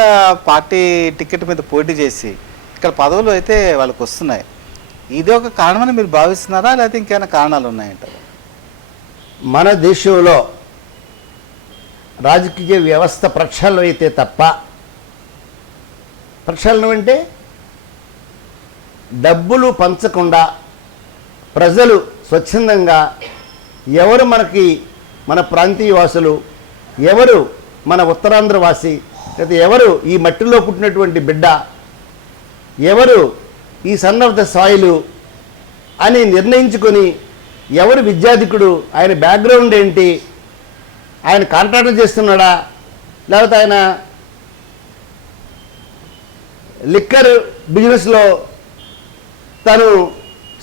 పార్టీ టికెట్ మీద పోటీ చేసి ఇక్కడ పదవులు అయితే వాళ్ళకి వస్తున్నాయి. ఇది ఒక కారణమని మీరు భావిస్తున్నారా, లేకపోతే ఇంకేమైనా కారణాలు ఉన్నాయంటారా? మన దేశంలో రాజకీయ వ్యవస్థ ప్రక్షాళన అయితే తప్ప, ప్రక్షాళన అంటే డబ్బులు పంచకుండా ప్రజలు స్వచ్ఛందంగా ఎవరు మనకి మన ప్రాంతీయ వాసులు, ఎవరు మన ఉత్తరాంధ్ర వాసి, లేదా ఎవరు ఈ మట్టిలో పుట్టినటువంటి బిడ్డ, ఎవరు ఈ సన్ ఆఫ్ ద సాయిలు అని నిర్ణయించుకొని ఎవరు విద్యాధికుడు, ఆయన బ్యాక్గ్రౌండ్ ఏంటి, ఆయన కాంట్రాక్టర్ చేస్తున్నాడా, లేకపోతే ఆయన లిక్కర్ బిజినెస్లో తను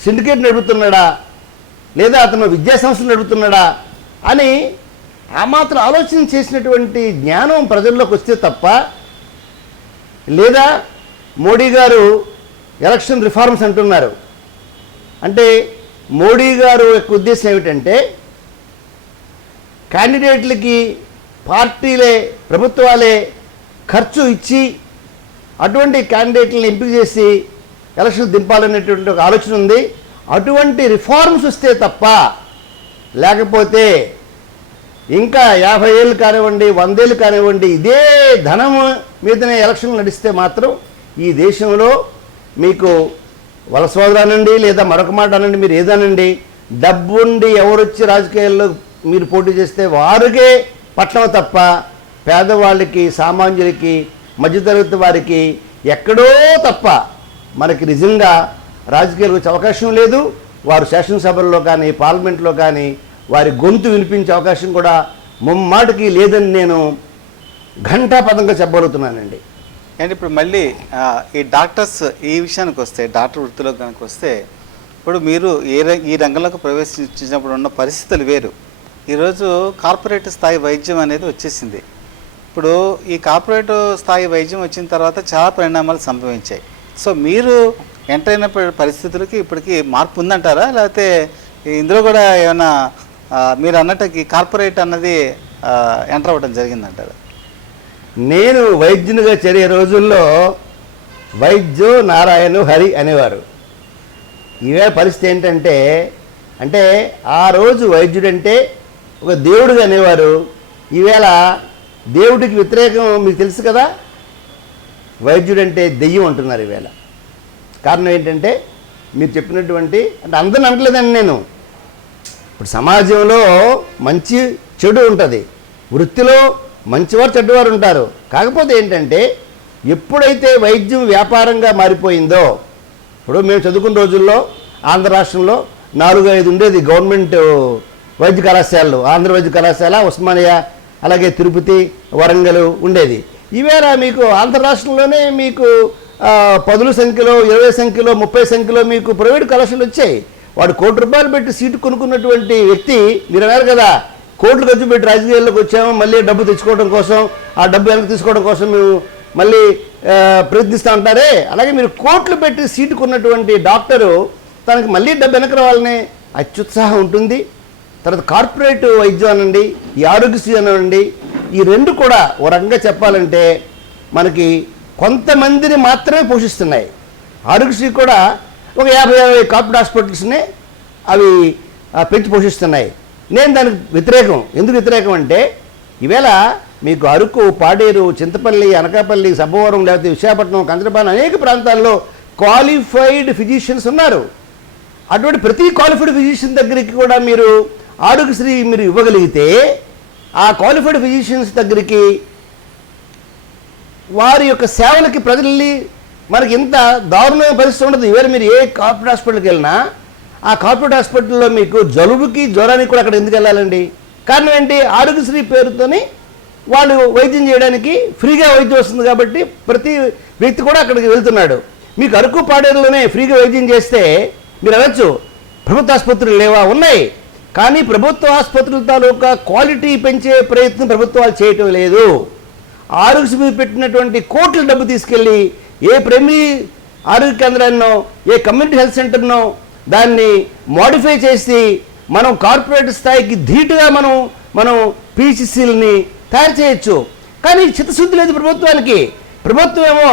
సిండికేట్ నడుపుతున్నాడా, లేదా అతను విద్యాసంస్థలు నడుపుతున్నాడా అని ఆ మాత్రం ఆలోచన చేసినటువంటి జ్ఞానం ప్రజల్లోకి వస్తే తప్ప, లేదా మోడీ గారు ఎలక్షన్ రిఫార్మ్స్ అంటున్నారు. అంటే మోడీ గారు యొక్క ఉద్దేశం ఏమిటంటే క్యాండిడేట్లకి పార్టీలే, ప్రభుత్వాలే ఖర్చు ఇచ్చి అటువంటి క్యాండిడేట్లను ఎంపిక చేసి ఎలక్షన్ దింపాలనేటువంటి ఒక ఆలోచన ఉంది. అటువంటి రిఫార్మ్స్ వస్తే తప్ప, లేకపోతే ఇంకా 50 ఏళ్ళు కానివ్వండి, 100 ఏళ్ళు కానివ్వండి, ఇదే ధనము మీదనే ఎలక్షన్లు నడిస్తే మాత్రం ఈ దేశంలో మీకు వలసవాదులు అనండి, లేదా మరొక మాట అనండి, మీరు ఏదనండి, డబ్బుండి ఎవరొచ్చి రాజకీయాల్లో మీరు పోటీ చేస్తే వారికే పట్టడం తప్ప పేదవాళ్ళకి, సామాన్యులకి, మధ్యతరగతి వారికి ఎక్కడో తప్ప మనకి నిజంగా రాజకీయాలకు వచ్చే అవకాశం లేదు. వారు శాసనసభల్లో కానీ పార్లమెంట్లో కానీ వారి గొంతు వినిపించే అవకాశం కూడా ముమ్మాటికి లేదని నేను ఘంటాపథంగా చెప్పగలుగుతున్నానండి. అండ్ ఇప్పుడు మళ్ళీ ఈ డాక్టర్స్ ఈ విషయానికి వస్తే, డాక్టర్ వృత్తిలోకి కనుక వస్తే, ఇప్పుడు మీరు ఈ రంగంలోకి ప్రవేశించినప్పుడు ఉన్న పరిస్థితులు వేరు. ఈరోజు కార్పొరేట్ స్థాయి వైద్యం అనేది వచ్చేసింది. ఇప్పుడు ఈ కార్పొరేట్ స్థాయి వైద్యం వచ్చిన తర్వాత చాలా పరిణామాలు సంభవించాయి. సో మీరు ఎంటర్ అయిన పరిస్థితులకి ఇప్పటికీ మార్పు ఉందంటారా, లేకపోతే ఇందులో కూడా ఏమైనా మీరు అన్నట్టు ఈ కార్పొరేట్ అన్నది ఎంటర్ అవ్వడం జరిగిందంటారా? నేను వైద్యునిగా చేరే రోజుల్లో వైద్యో నారాయణ హరి అనేవారు. ఈవేళ పరిస్థితి ఏంటంటే, అంటే ఆ రోజు వైద్యుడంటే ఒక దేవుడిగా అనేవారు. ఈవేళ దేవుడికి వ్యతిరేకం మీకు తెలుసు కదా, వైద్యుడంటే దెయ్యం అంటున్నారు ఈవేళ. కారణం ఏంటంటే మీరు చెప్పినటువంటి, అంటే అందరిని అనట్లేదండి నేను. ఇప్పుడు సమాజంలో మంచి చెడు ఉంటుంది, వృత్తిలో మంచివారు చెడ్డవారు ఉంటారు. కాకపోతే ఏంటంటే ఎప్పుడైతే వైద్యం వ్యాపారంగా మారిపోయిందో, ఇప్పుడు మేము చదువుకున్న రోజుల్లో ఆంధ్ర రాష్ట్రంలో 4-5 ఉండేది గవర్నమెంట్ వైద్య కళాశాలలు. ఆంధ్ర వైద్య కళాశాల, ఉస్మానియా, అలాగే తిరుపతి, వరంగల్ ఉండేది. ఈవేళ మీకు ఆంధ్ర రాష్ట్రంలోనే మీకు 10 సంఖ్యలో, 20 సంఖ్యలో, 30 సంఖ్యలో మీకు ప్రైవేట్ కళాశాలలు వచ్చాయి. వాడు ₹1,00,00,000 పెట్టి సీటు కొనుక్కున్నటువంటి వ్యక్తి, మీరు అన్నారు కదా కోట్లు ఖర్చు పెట్టి రాజకీయాల్లోకి వచ్చాము, మళ్ళీ డబ్బు తెచ్చుకోవడం కోసం, ఆ డబ్బు వెనక్కి తీసుకోవడం కోసం మేము మళ్ళీ ప్రయత్నిస్తూ ఉంటారే, అలాగే మీరు కోట్లు పెట్టి సీటు కొన్నటువంటి డాక్టరు తనకి మళ్ళీ డబ్బు వెనక రావాలనే అత్యుత్సాహం ఉంటుంది. తర్వాత కార్పొరేట్ వైద్యం అనండి, ఈ ఆరోగ్యశ్రీ అనండి, ఈ రెండు కూడా ఓ రకంగా చెప్పాలంటే మనకి కొంతమందిని మాత్రమే పోషిస్తున్నాయి. ఆరోగ్యశ్రీ కూడా ఒక 50 కార్పొరేట్ హాస్పిటల్స్ని అవి పెంచి పోషిస్తున్నాయి. నేను దానికి వ్యతిరేకం. ఎందుకు వ్యతిరేకం అంటే ఈవేళ మీకు అరకు, పాడేరు, చింతపల్లి, అనకాపల్లి, సబ్బవరం, లేకపోతే విశాఖపట్నం, కంచరపాలెం అనేక ప్రాంతాల్లో క్వాలిఫైడ్ ఫిజిషియన్స్ ఉన్నారు. అటువంటి ప్రతి క్వాలిఫైడ్ ఫిజిషియన్ దగ్గరికి కూడా మీరు ఆరోగ్యశ్రీ మీరు ఇవ్వగలిగితే, ఆ క్వాలిఫైడ్ ఫిజిషియన్స్ దగ్గరికి వారి యొక్క సేవలకి ప్రజల్ని మనకి ఇంత దారుణమైన పరిస్థితి ఉండదు. ఇవాళ మీరు ఏ కార్పొరేట్ హాస్పిటల్కి వెళ్ళినా ఆ కార్పొరేట్ హాస్పిటల్లో మీకు జలుబుకి జ్వరానికి కూడా అక్కడ ఎందుకు వెళ్ళాలండి? కారణం ఏంటి? ఆరోగ్యశ్రీ పేరుతోని వాళ్ళు వైద్యం చేయడానికి ఫ్రీగా వైద్యం వస్తుంది కాబట్టి ప్రతి వ్యక్తి కూడా అక్కడికి వెళ్తున్నాడు. మీకు అరకు పాడేరులోనే ఫ్రీగా వైద్యం చేస్తే మీరు అనొచ్చు ప్రభుత్వ ఆసుపత్రులు లేవా? ఉన్నాయి. కానీ ప్రభుత్వ ఆసుపత్రుల తాలూకా క్వాలిటీ పెంచే ప్రయత్నం ప్రభుత్వాలు చేయటం లేదు. ఆరోగ్యశ్రీ మీద పెట్టినటువంటి కోట్ల డబ్బు తీసుకెళ్ళి ఏ ప్రైమరీ ఆరోగ్య కేంద్రాన్నో ఏ కమ్యూనిటీ హెల్త్ సెంటర్నో దాన్ని మోడిఫై చేసి మనం కార్పొరేట్ స్థాయికి ధీటుగా మనం పీసీసీలని తయారు చేయొచ్చు. కానీ చిత్తశుద్ధి లేదు ప్రభుత్వానికి. ప్రభుత్వం ఏమో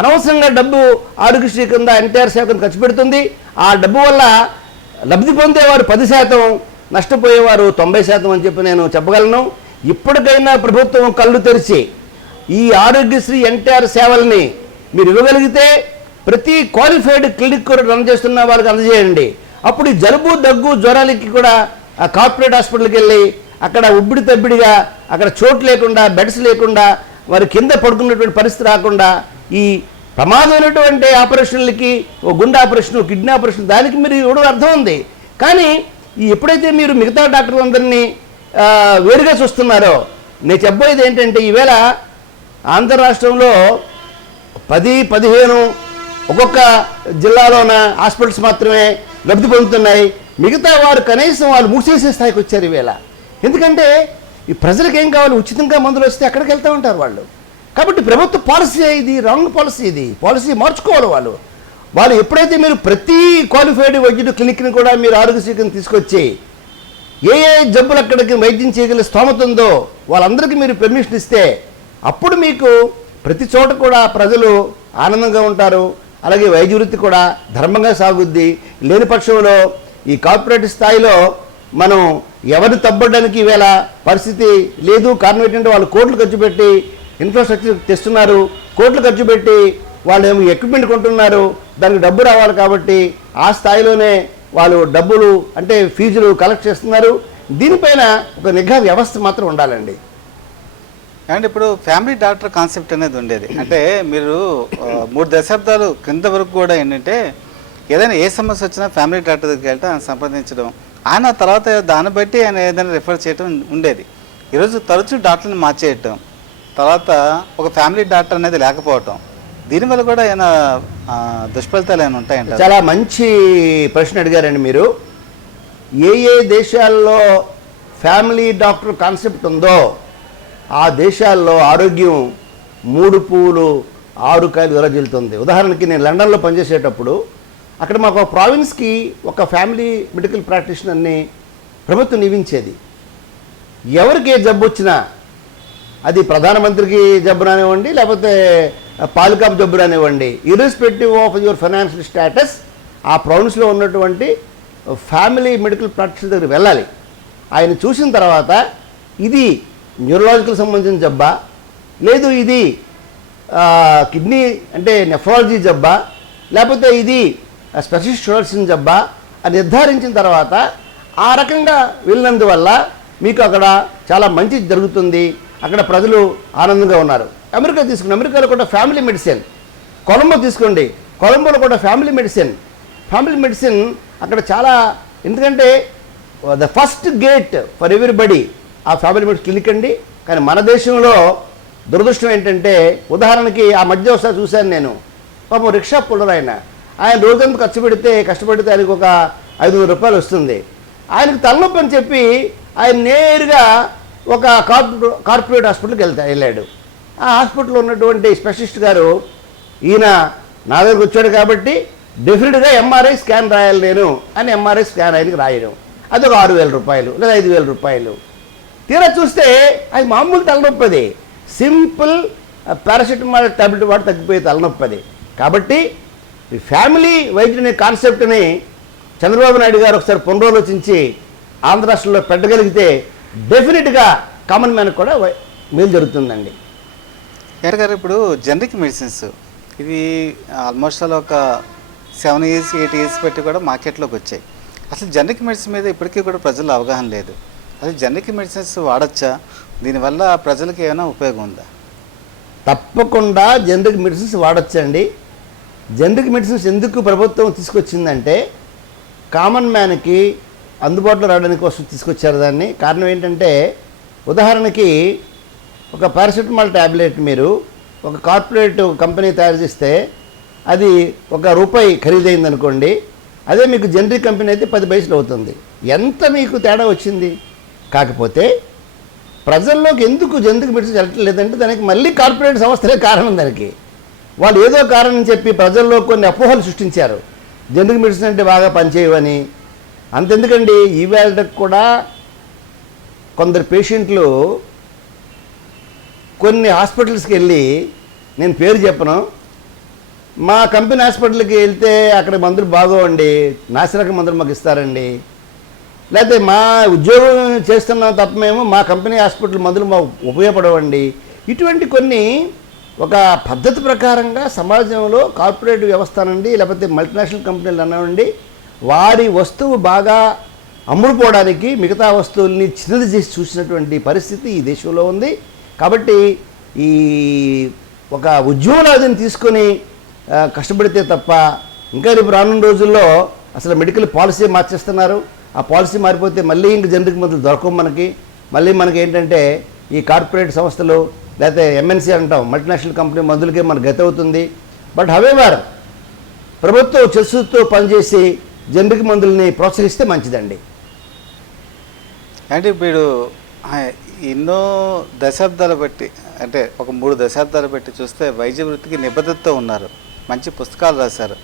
అనవసరంగా డబ్బు ఆరోగ్యశ్రీ కింద ఎన్టీఆర్ సేవ కింద ఖర్చు పెడుతుంది. ఆ డబ్బు వల్ల లబ్ధి పొందేవారు 10%, నష్టపోయేవారు 90% అని చెప్పి నేను చెప్పగలను. ఇప్పటికైనా ప్రభుత్వం కళ్ళు తెరిచి ఈ ఆరోగ్యశ్రీ ఎన్టీఆర్ సేవల్ని మీరు ఇవ్వగలిగితే ప్రతి క్వాలిఫైడ్ క్లినిక్ కూడా రన్ చేస్తున్న వాళ్ళకి అందజేయండి. అప్పుడు ఈ జలుబు దగ్గు జ్వరాలకి కూడా ఆ కార్పొరేట్ హాస్పిటల్కి వెళ్ళి అక్కడ ఉబ్బిడి తబ్బిడిగా అక్కడ చోటు లేకుండా బెడ్స్ లేకుండా వారి కింద పడుకున్నటువంటి పరిస్థితి రాకుండా ఈ ప్రమాదమైనటువంటి ఆపరేషన్లకి గుండె ఆపరేషన్ కిడ్నీ ఆపరేషన్ దానికి మీరు ఇవ్వడం అర్థం ఉంది. కానీ ఎప్పుడైతే మీరు మిగతా డాక్టర్లందరినీ వేరుగా చూస్తున్నారో నేను చెప్పబోయేది ఏంటంటే ఈవేళ ఆంధ్ర రాష్ట్రంలో 10-15 ఒక్కొక్క జిల్లాలోన హాస్పిటల్స్ మాత్రమే లబ్ధి పొందుతున్నాయి. మిగతా వారు కనీసం వాళ్ళు మూసేసే స్థాయికి వచ్చారు ఈవేళ. ఎందుకంటే ఈ ప్రజలకు ఏం కావాలి? ఉచితంగా మందులు వస్తే అక్కడికి వెళ్తూ ఉంటారు వాళ్ళు. కాబట్టి ప్రభుత్వ పాలసీ ఇది రాంగ్ పాలసీ. ఇది పాలసీ మార్చుకోవాలి వాళ్ళు ఎప్పుడైతే మీరు ప్రతి క్వాలిఫైడ్ వైద్యుడు క్లినిక్ని కూడా మీరు ఆరోగ్యశ్రీ కింద తీసుకొచ్చి ఏ జబ్బులు అక్కడికి వైద్యం చేయగల స్తోమత ఉందో వాళ్ళందరికీ మీరు పర్మిషన్ ఇస్తే అప్పుడు మీకు ప్రతి చోట కూడా ప్రజలు ఆనందంగా ఉంటారు. అలాగే వైద్య వృత్తి కూడా ధర్మంగా సాగుద్ది. లేని పక్షంలో ఈ కార్పొరేట్ స్థాయిలో మనం ఎవరిని తప్పడానికి ఈవేళ పరిస్థితి లేదు. కారణం ఏంటంటే వాళ్ళు కోట్లు ఖర్చు పెట్టి ఇన్ఫ్రాస్ట్రక్చర్ తెస్తున్నారు, కోట్లు ఖర్చు పెట్టి వాళ్ళు ఏమో ఎక్విప్మెంట్ కొంటున్నారు, దానికి డబ్బు రావాలి కాబట్టి ఆ స్థాయిలోనే వాళ్ళు డబ్బులు అంటే ఫీజులు కలెక్ట్ చేస్తున్నారు. దీనిపైన ఒక నిఘా వ్యవస్థ మాత్రం ఉండాలండి. అండ్ ఇప్పుడు ఫ్యామిలీ డాక్టర్ కాన్సెప్ట్ అనేది ఉండేది. అంటే మీరు 3 దశాబ్దాలు క్రింద వరకు కూడా ఏంటంటే ఏదైనా ఏ సమస్య వచ్చినా ఫ్యామిలీ డాక్టర్ దగ్గరికి వెళ్తే ఆయన సంప్రదించడం, ఆయన తర్వాత దాన్ని బట్టి ఆయన ఏదైనా రిఫర్ చేయడం ఉండేది. ఈరోజు తరచూ డాక్టర్ని మార్చేయటం, తర్వాత ఒక ఫ్యామిలీ డాక్టర్ అనేది లేకపోవటం, దీనివల్ల కూడా ఏమైనా దుష్ఫలితాలు ఏమైనా ఉంటాయంట? చాలా మంచి ప్రశ్న అడిగారండి మీరు. ఏ దేశాల్లో ఫ్యామిలీ డాక్టర్ కాన్సెప్ట్ ఉందో ఆ దేశాల్లో ఆరోగ్యం 3 పువ్వులు 6 కాయలు విరజిల్లుతుంది. ఉదాహరణకి నేను లండన్లో పనిచేసేటప్పుడు అక్కడ మాకు ఒక ప్రావిన్స్కి ఒక ఫ్యామిలీ మెడికల్ ప్రాక్టీషనర్ని ప్రభుత్వం నియమించేది. ఎవరికి ఏ జబ్బు వచ్చినా అది ప్రధానమంత్రికి జబ్బు రానివ్వండి లేకపోతే పాలికాప్ జబ్బు రానివ్వండి, irrespective of your financial status ఆ ప్రావిన్స్లో ఉన్నటువంటి ఫ్యామిలీ మెడికల్ ప్రాక్టీషనర్ దగ్గర వెళ్ళాలి. ఆయన చూసిన తర్వాత ఇది న్యూరలాజికల్ సంబంధించిన జబ్బా, లేదు ఇది కిడ్నీ అంటే నెఫ్రాలజీ జబ్బా, లేకపోతే ఇది స్పెషలిస్ట్ చూడాల్సిన జబ్బా అని నిర్ధారించిన తర్వాత ఆ రకంగా వెళ్ళినందువల్ల మీకు అక్కడ చాలా మంచి జరుగుతుంది. అక్కడ ప్రజలు ఆనందంగా ఉన్నారు. అమెరికా తీసుకోండి, అమెరికాలో కూడా ఫ్యామిలీ మెడిసిన్. కొలంబో తీసుకోండి, కొలంబోలో కూడా ఫ్యామిలీ మెడిసిన్ అక్కడ చాలా, ఎందుకంటే the first gate for everybody ఆ ఫ్యామిలీ మెడిసిన్ క్లినిక్ అండి. కానీ మన దేశంలో దురదృష్టం ఏంటంటే ఉదాహరణకి ఆ మధ్య ఒకసారి చూశాను నేను, పాపం రిక్షా పుల్లర్ ఆయన రోజంతా కష్టపడితే ఆయనకు ఒక 500 రూపాయలు వస్తుంది. ఆయనకు తలనొప్పి అని చెప్పి ఆయన నేరుగా ఒక కార్పొరేట్ హాస్పిటల్కి వెళ్ళాడు. ఆ హాస్పిటల్లో ఉన్నటువంటి స్పెషలిస్ట్ గారు ఈయన నా దగ్గరకు వచ్చాడు కాబట్టి డెఫినెట్గా ఎంఆర్ఐ స్కాన్ రాయాలి నేను అని ఎంఆర్ఐ స్కాన్ ఆయనకి రాయడం, అది ఒక 6,000 రూపాయలు లేదా 5,000 రూపాయలు. తీరా చూస్తే అది మామూలు తలనొప్పి, అది సింపుల్ పారాసిటమాల్ టాబ్లెట్ వాడి తగ్గిపోయే తలనొప్పి అది. కాబట్టి ఈ ఫ్యామిలీ వైద్యుని కాన్సెప్ట్ని చంద్రబాబు నాయుడు గారు ఒకసారి పునరాలోచించి ఆంధ్ర రాష్ట్రంలో పెట్టగలిగితే డెఫినెట్గా కామన్ మ్యాన్కి కూడా మేలు జరుగుతుందండి. గారు ఇప్పుడు జనరిక్ మెడిసిన్స్ ఇవి ఆల్మోస్ట్ అలా ఒక 7 years 8 years పెట్టి కూడా మార్కెట్లోకి వచ్చాయి. అసలు జనరిక్ మెడిసిన్ మీద ఇప్పటికీ కూడా ప్రజల్లో అవగాహన లేదు. అసలు జనరిక్ మెడిసిన్స్ వాడచ్చా? దీనివల్ల ప్రజలకు ఏమైనా ఉపయోగం ఉందా? తప్పకుండా జనరిక్ మెడిసిన్స్ వాడచ్చండి. జనరిక్ మెడిసిన్స్ ఎందుకు ప్రభుత్వం తీసుకొచ్చిందంటే కామన్ మ్యాన్కి అందుబాటులో రావడానికి కోసం తీసుకొచ్చారు దాన్ని. కారణం ఏంటంటే ఉదాహరణకి ఒక పారాసిటమాల్ ట్యాబ్లెట్ మీరు ఒక కార్పొరేట్ కంపెనీ తయారు చేస్తే అది ₹1 ఖరీదైంది అనుకోండి, అదే మీకు జనరిక్ కంపెనీ అయితే 10 పైసలు అవుతుంది. ఎంత మీకు తేడా వచ్చింది? కాకపోతే ప్రజల్లోకి ఎందుకు జనరిక్ మెడిసిన్స్ వెళ్ళటం లేదంటే దానికి మళ్ళీ కార్పొరేట్ సంస్థలే కారణం. దానికి వాళ్ళు ఏదో కారణం చెప్పి ప్రజల్లో కొన్ని అపోహలు సృష్టించారు. జనరిక్ మెడిసిన్ అంటే బాగా పనిచేయవని. అంతెందుకండి, ఈవేళకు కూడా కొందరు పేషెంట్లు కొన్ని హాస్పిటల్స్కి వెళ్ళి, నేను పేరు చెప్పను, మా కంపెనీ హాస్పిటల్కి వెళ్తే అక్కడ మందులు బాగోవండి, నాసిరకం మందులు మాకు ఇస్తారండి, లేకపోతే మా ఉద్యోగం చేస్తున్నాం తప్ప మేము మా కంపెనీ హాస్పిటల్ మందులు మాకు ఉపయోగపడవండి. ఇటువంటి కొన్ని ఒక పద్ధతి ప్రకారంగా సమాజంలో కార్పొరేట్ వ్యవస్థ నుండి లేకపోతే మల్టీనేషనల్ కంపెనీలు అనండి, వారి వస్తువు బాగా అమ్ముడుపోవడానికి మిగతా వస్తువుల్ని చిన్నది చేసి చూసినటువంటి పరిస్థితి ఈ దేశంలో ఉంది. కాబట్టి ఈ ఒక ఉద్యోగాలను తీసుకొని కష్టపడితే తప్ప ఇంకా రేపు రానున్న రోజుల్లో అసలు మెడికల్ పాలసీ మార్చేస్తున్నారు. ఆ పాలసీ మారిపోతే మళ్ళీ ఇంక జనరిక్ మందులు దొరకవు మనకి. మళ్ళీ మనకి ఏంటంటే ఈ కార్పొరేట్ సంస్థలు లేకపోతే ఎంఎన్సీ అంటాం, మల్టీనేషనల్ కంపెనీ మందులకే మన గతి అవుతుంది. బట్ హవెవర్ ప్రభుత్వం చెస్సుతో పనిచేసి జనరిక్ మందుల్ని ప్రోత్సహిస్తే మంచిదండి. అంటే ఇప్పుడు ఎన్నో దశాబ్దాలు బట్టి, అంటే ఒక 3 దశాబ్దాలు బట్టి చూస్తే వైద్య వృత్తికి నిబద్ధతతో ఉన్నారు, మంచి పుస్తకాలు రాశారు,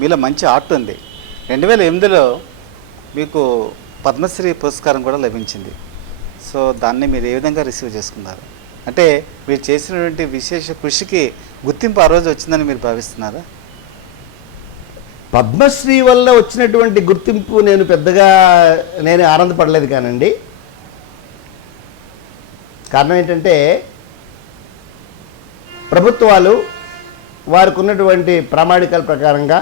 మీలో మంచి ఆర్ట్ ఉంది. 2008లో మీకు పద్మశ్రీ పురస్కారం కూడా లభించింది. సో దాన్ని మీరు ఏ విధంగా రిసీవ్ చేసుకున్నారు? అంటే మీరు చేసినటువంటి విశేష కృషికి గుర్తింపు ఆ రోజు వచ్చిందని మీరు భావిస్తున్నారా? పద్మశ్రీ వల్ల వచ్చినటువంటి గుర్తింపు నేను పెద్దగా ఆనందపడలేదు కానండి. కారణం ఏంటంటే ప్రభుత్వాలు వారికి ఉన్నటువంటి ప్రామాణికాల ప్రకారంగా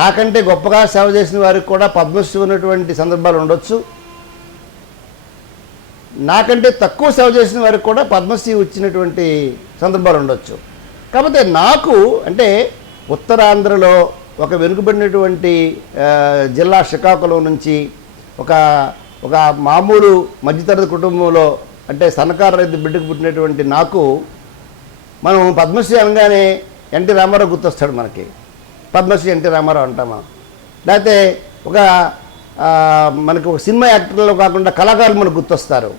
నాకంటే గొప్పగా సేవ చేసిన వారికి కూడా పద్మశ్రీ ఉన్నటువంటి సందర్భాలు ఉండొచ్చు, నాకంటే తక్కువ సేవ చేసిన వారికి కూడా పద్మశ్రీ వచ్చినటువంటి సందర్భాలు ఉండొచ్చు. కాకపోతే నాకు అంటే ఉత్తరాంధ్రలో ఒక వెనుకబడినటువంటి జిల్లా శ్రీకాకుళం నుంచి ఒక మామూలు మధ్యతరగతి కుటుంబంలో అంటే సన్నకారు రైతు బిడ్డకు పుట్టినటువంటి నాకు మనం పద్మశ్రీ అనగానే ఎన్టీ రామారావు గుర్తొస్తాడు మనకి. పద్మశ్రీ ఎన్టీ రామారావు అంటామా, లేకపోతే మనకు ఒక సినిమా యాక్టర్లో కాకుండా కళాకారులు మనకు గుర్తొస్తారు.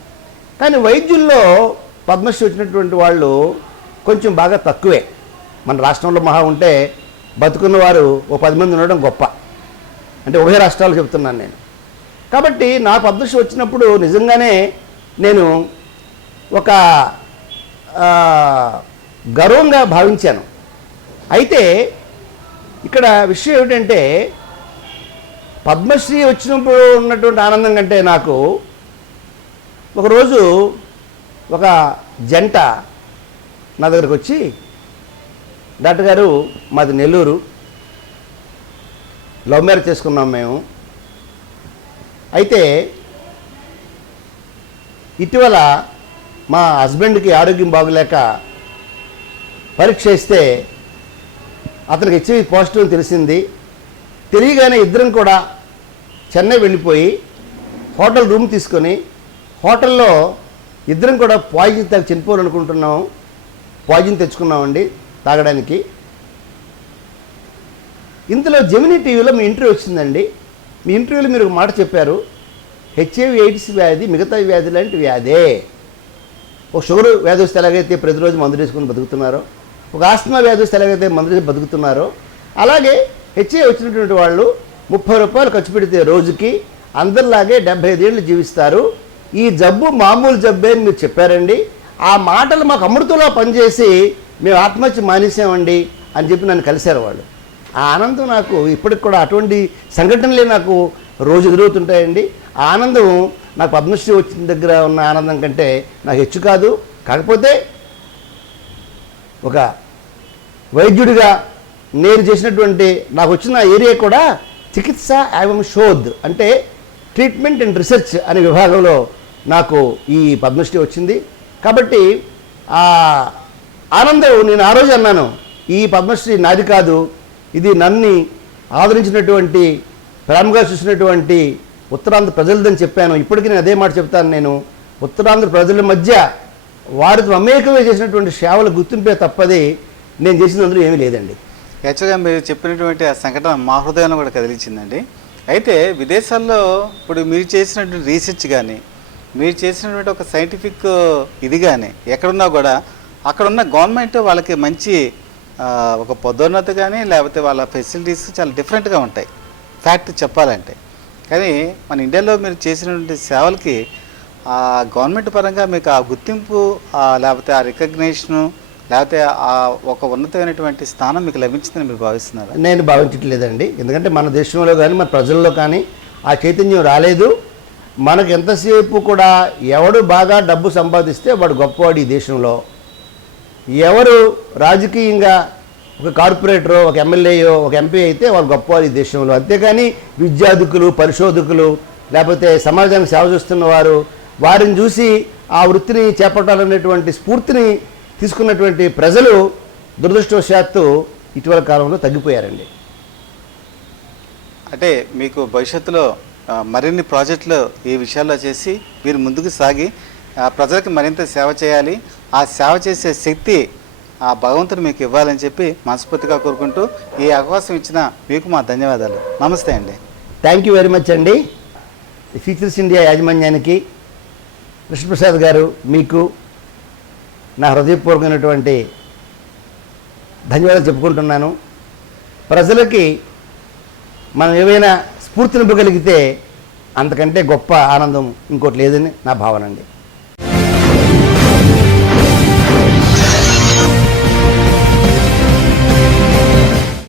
కానీ వైద్యుల్లో పద్మశ్రీ వచ్చినటువంటి వాళ్ళు కొంచెం బాగా తక్కువే. మన రాష్ట్రంలో మహా ఉంటే బతుకున్న వారు ఓ 10 మంది ఉండడం గొప్ప. అంటే ఉభయ రాష్ట్రాలు చెప్తున్నాను నేను. కాబట్టి నా పద్మశ్రీ వచ్చినప్పుడు నిజంగానే నేను ఒక గర్వంగా భావించాను. అయితే ఇక్కడ విషయం ఏమిటంటే పద్మశ్రీ వచ్చినప్పుడు ఉన్నటువంటి ఆనందం కంటే నాకు ఒకరోజు ఒక జంట నా దగ్గరకు వచ్చి, డాక్టర్ గారు మాది నెల్లూరు, లవ్ మ్యారేజ్ చేసుకున్నాం మేము, అయితే ఇటీవల మా హస్బెండ్కి ఆరోగ్యం బాగోలేక పరీక్ష ఇస్తే అతనికి హెచ్ఐవి పాజిటివ్ అని తెలిసింది. తెలియగానే ఇద్దరం కూడా చెన్నై వెళ్ళిపోయి హోటల్ రూమ్ తీసుకొని హోటల్లో ఇద్దరం కూడా పాయిజన్ తాగి చనిపోవాలనుకుంటున్నాము. పాయిజన్ తెచ్చుకున్నామండి తాగడానికి. ఇంతలో జెమినీ టీవీలో మీ ఇంటర్వ్యూ వచ్చిందండి. మీ ఇంటర్వ్యూలో మీరు ఒక మాట చెప్పారు, హెచ్ఐవి ఎయిడ్స్ వ్యాధి మిగతా వ్యాధి లాంటి వ్యాధే. ఒక షుగర్ వ్యాధి వస్తే ఎలాగైతే ప్రతిరోజు మందులు వేసుకుని బతుకుతున్నారో, ఒక ఆస్తమా వ్యాధి వస్తే ఎలాగైతే మందులు వేసి బతుకుతున్నారో, అలాగే హెచ్ఐవి వచ్చినటువంటి వాళ్ళు ₹30 ఖర్చు పెడితే రోజుకి అందరిలాగే 75 ఏళ్ళు జీవిస్తారు. ఈ జబ్బు మామూలు జబ్బే అని మీరు చెప్పారండి. ఆ మాటలు మాకు అమృతంలో పనిచేసి మేము ఆత్మహత్య మానేసామండి అని చెప్పి నన్ను కలిశారు వాళ్ళు. ఆ ఆనందం నాకు ఇప్పటికి కూడా అటువంటి సంఘటనలే నాకు రోజు ఎదురవుతుంటాయండి. ఆ ఆనందం నాకు పద్మశ్రీ వచ్చిన దగ్గర ఉన్న ఆనందం కంటే నాకు హెచ్చు కాదు. కాకపోతే ఒక వైద్యుడిగా నేను చేసినటువంటి నాకు వచ్చిన ఏరియా కూడా చికిత్స ఏవం శోధ్ అంటే ట్రీట్మెంట్ అండ్ రీసెర్చ్ అనే విభాగంలో నాకు ఈ పద్మశ్రీ వచ్చింది. కాబట్టి ఆ ఆనందం నేను ఆ రోజు అన్నాను, ఈ పద్మశ్రీ నాది కాదు, ఇది నన్ను ఆదరించినటువంటి ప్రేమగా చూసినటువంటి ఉత్తరాంధ్ర ప్రజలదని చెప్పాను. ఇప్పటికీ నేను అదే మాట చెప్తాను. నేను ఉత్తరాంధ్ర ప్రజల మధ్య వారితో మమేకమే చేసినటువంటి సేవలు గుర్తింపే తప్పది నేను చేసిన అందులో ఏమీ లేదండి. యాక్చువల్గా మీరు చెప్పినటువంటి ఆ సంఘటన మా హృదయాన్ని కూడా కదిలించిందండి. అయితే విదేశాల్లో ఇప్పుడు మీరు చేసినటువంటి రీసెర్చ్ కానీ మీరు చేసినటువంటి ఒక సైంటిఫిక్ ఇది కానీ ఎక్కడున్నా కూడా అక్కడున్న గవర్నమెంట్ వాళ్ళకి మంచి ఒక పదోన్నతి కానీ లేకపోతే వాళ్ళ ఫెసిలిటీస్ చాలా డిఫరెంట్గా ఉంటాయి ఫ్యాక్ట్ చెప్పాలంటే. కానీ మన ఇండియాలో మీరు చేసినటువంటి సేవలకి ఆ గవర్నమెంట్ పరంగా మీకు ఆ గుర్తింపు లేకపోతే ఆ రికగ్నేషను లేకపోతే ఆ ఒక ఉన్నతమైనటువంటి స్థానం మీకు లభించిందని మీరు భావిస్తున్నారు? నేను భావించట్లేదండి. ఎందుకంటే మన దేశంలో కానీ మన ప్రజల్లో కానీ ఆ చైతన్యం రాలేదు. మనకు ఎంతసేపు కూడా ఎవడు బాగా డబ్బు సంపాదిస్తే వాడు గొప్పవాడు ఈ దేశంలో. ఎవరు రాజకీయంగా ఒక కార్పొరేటరో ఒక ఎమ్మెల్యేయో ఒక ఎంపీ అయితే వాళ్ళు గొప్పవారు ఈ దేశంలో. అంతేకాని విద్యార్థికులు పరిశోధకులు లేకపోతే సమాజానికి సేవ చేస్తున్న వారు వారిని చూసి ఆ వృత్తిని చేపట్టాలనేటువంటి స్ఫూర్తిని తీసుకున్నటువంటి ప్రజలు దురదృష్టవశాత్తు ఇటీవల కాలంలో తగ్గిపోయారండి. అంటే మీకు భవిష్యత్తులో మరిన్ని ప్రాజెక్టులు ఈ విషయాల్లో చేసి మీరు ముందుకు సాగి ప్రజలకు మరింత సేవ చేయాలి, ఆ సేవ చేసే శక్తి ఆ భగవంతుడు మీకు ఇవ్వాలని చెప్పి మనస్ఫూర్తిగా కోరుకుంటూ ఈ అవకాశం ఇచ్చిన మీకు మా ధన్యవాదాలు. నమస్తే అండి. థ్యాంక్ యూ వెరీ మచ్ అండి. ఫీచర్స్ ఇండియా యాజమాన్యానికి కృష్ణప్రసాద్ గారు మీకు నా హృదయపూర్వకమైనటువంటి ధన్యవాదాలు చెప్పుకుంటున్నాను. ప్రజలకి మనం ఏవైనా స్ఫూర్తినివ్వగలిగితే అంతకంటే గొప్ప ఆనందం ఇంకోటి లేదని నా భావన అండి.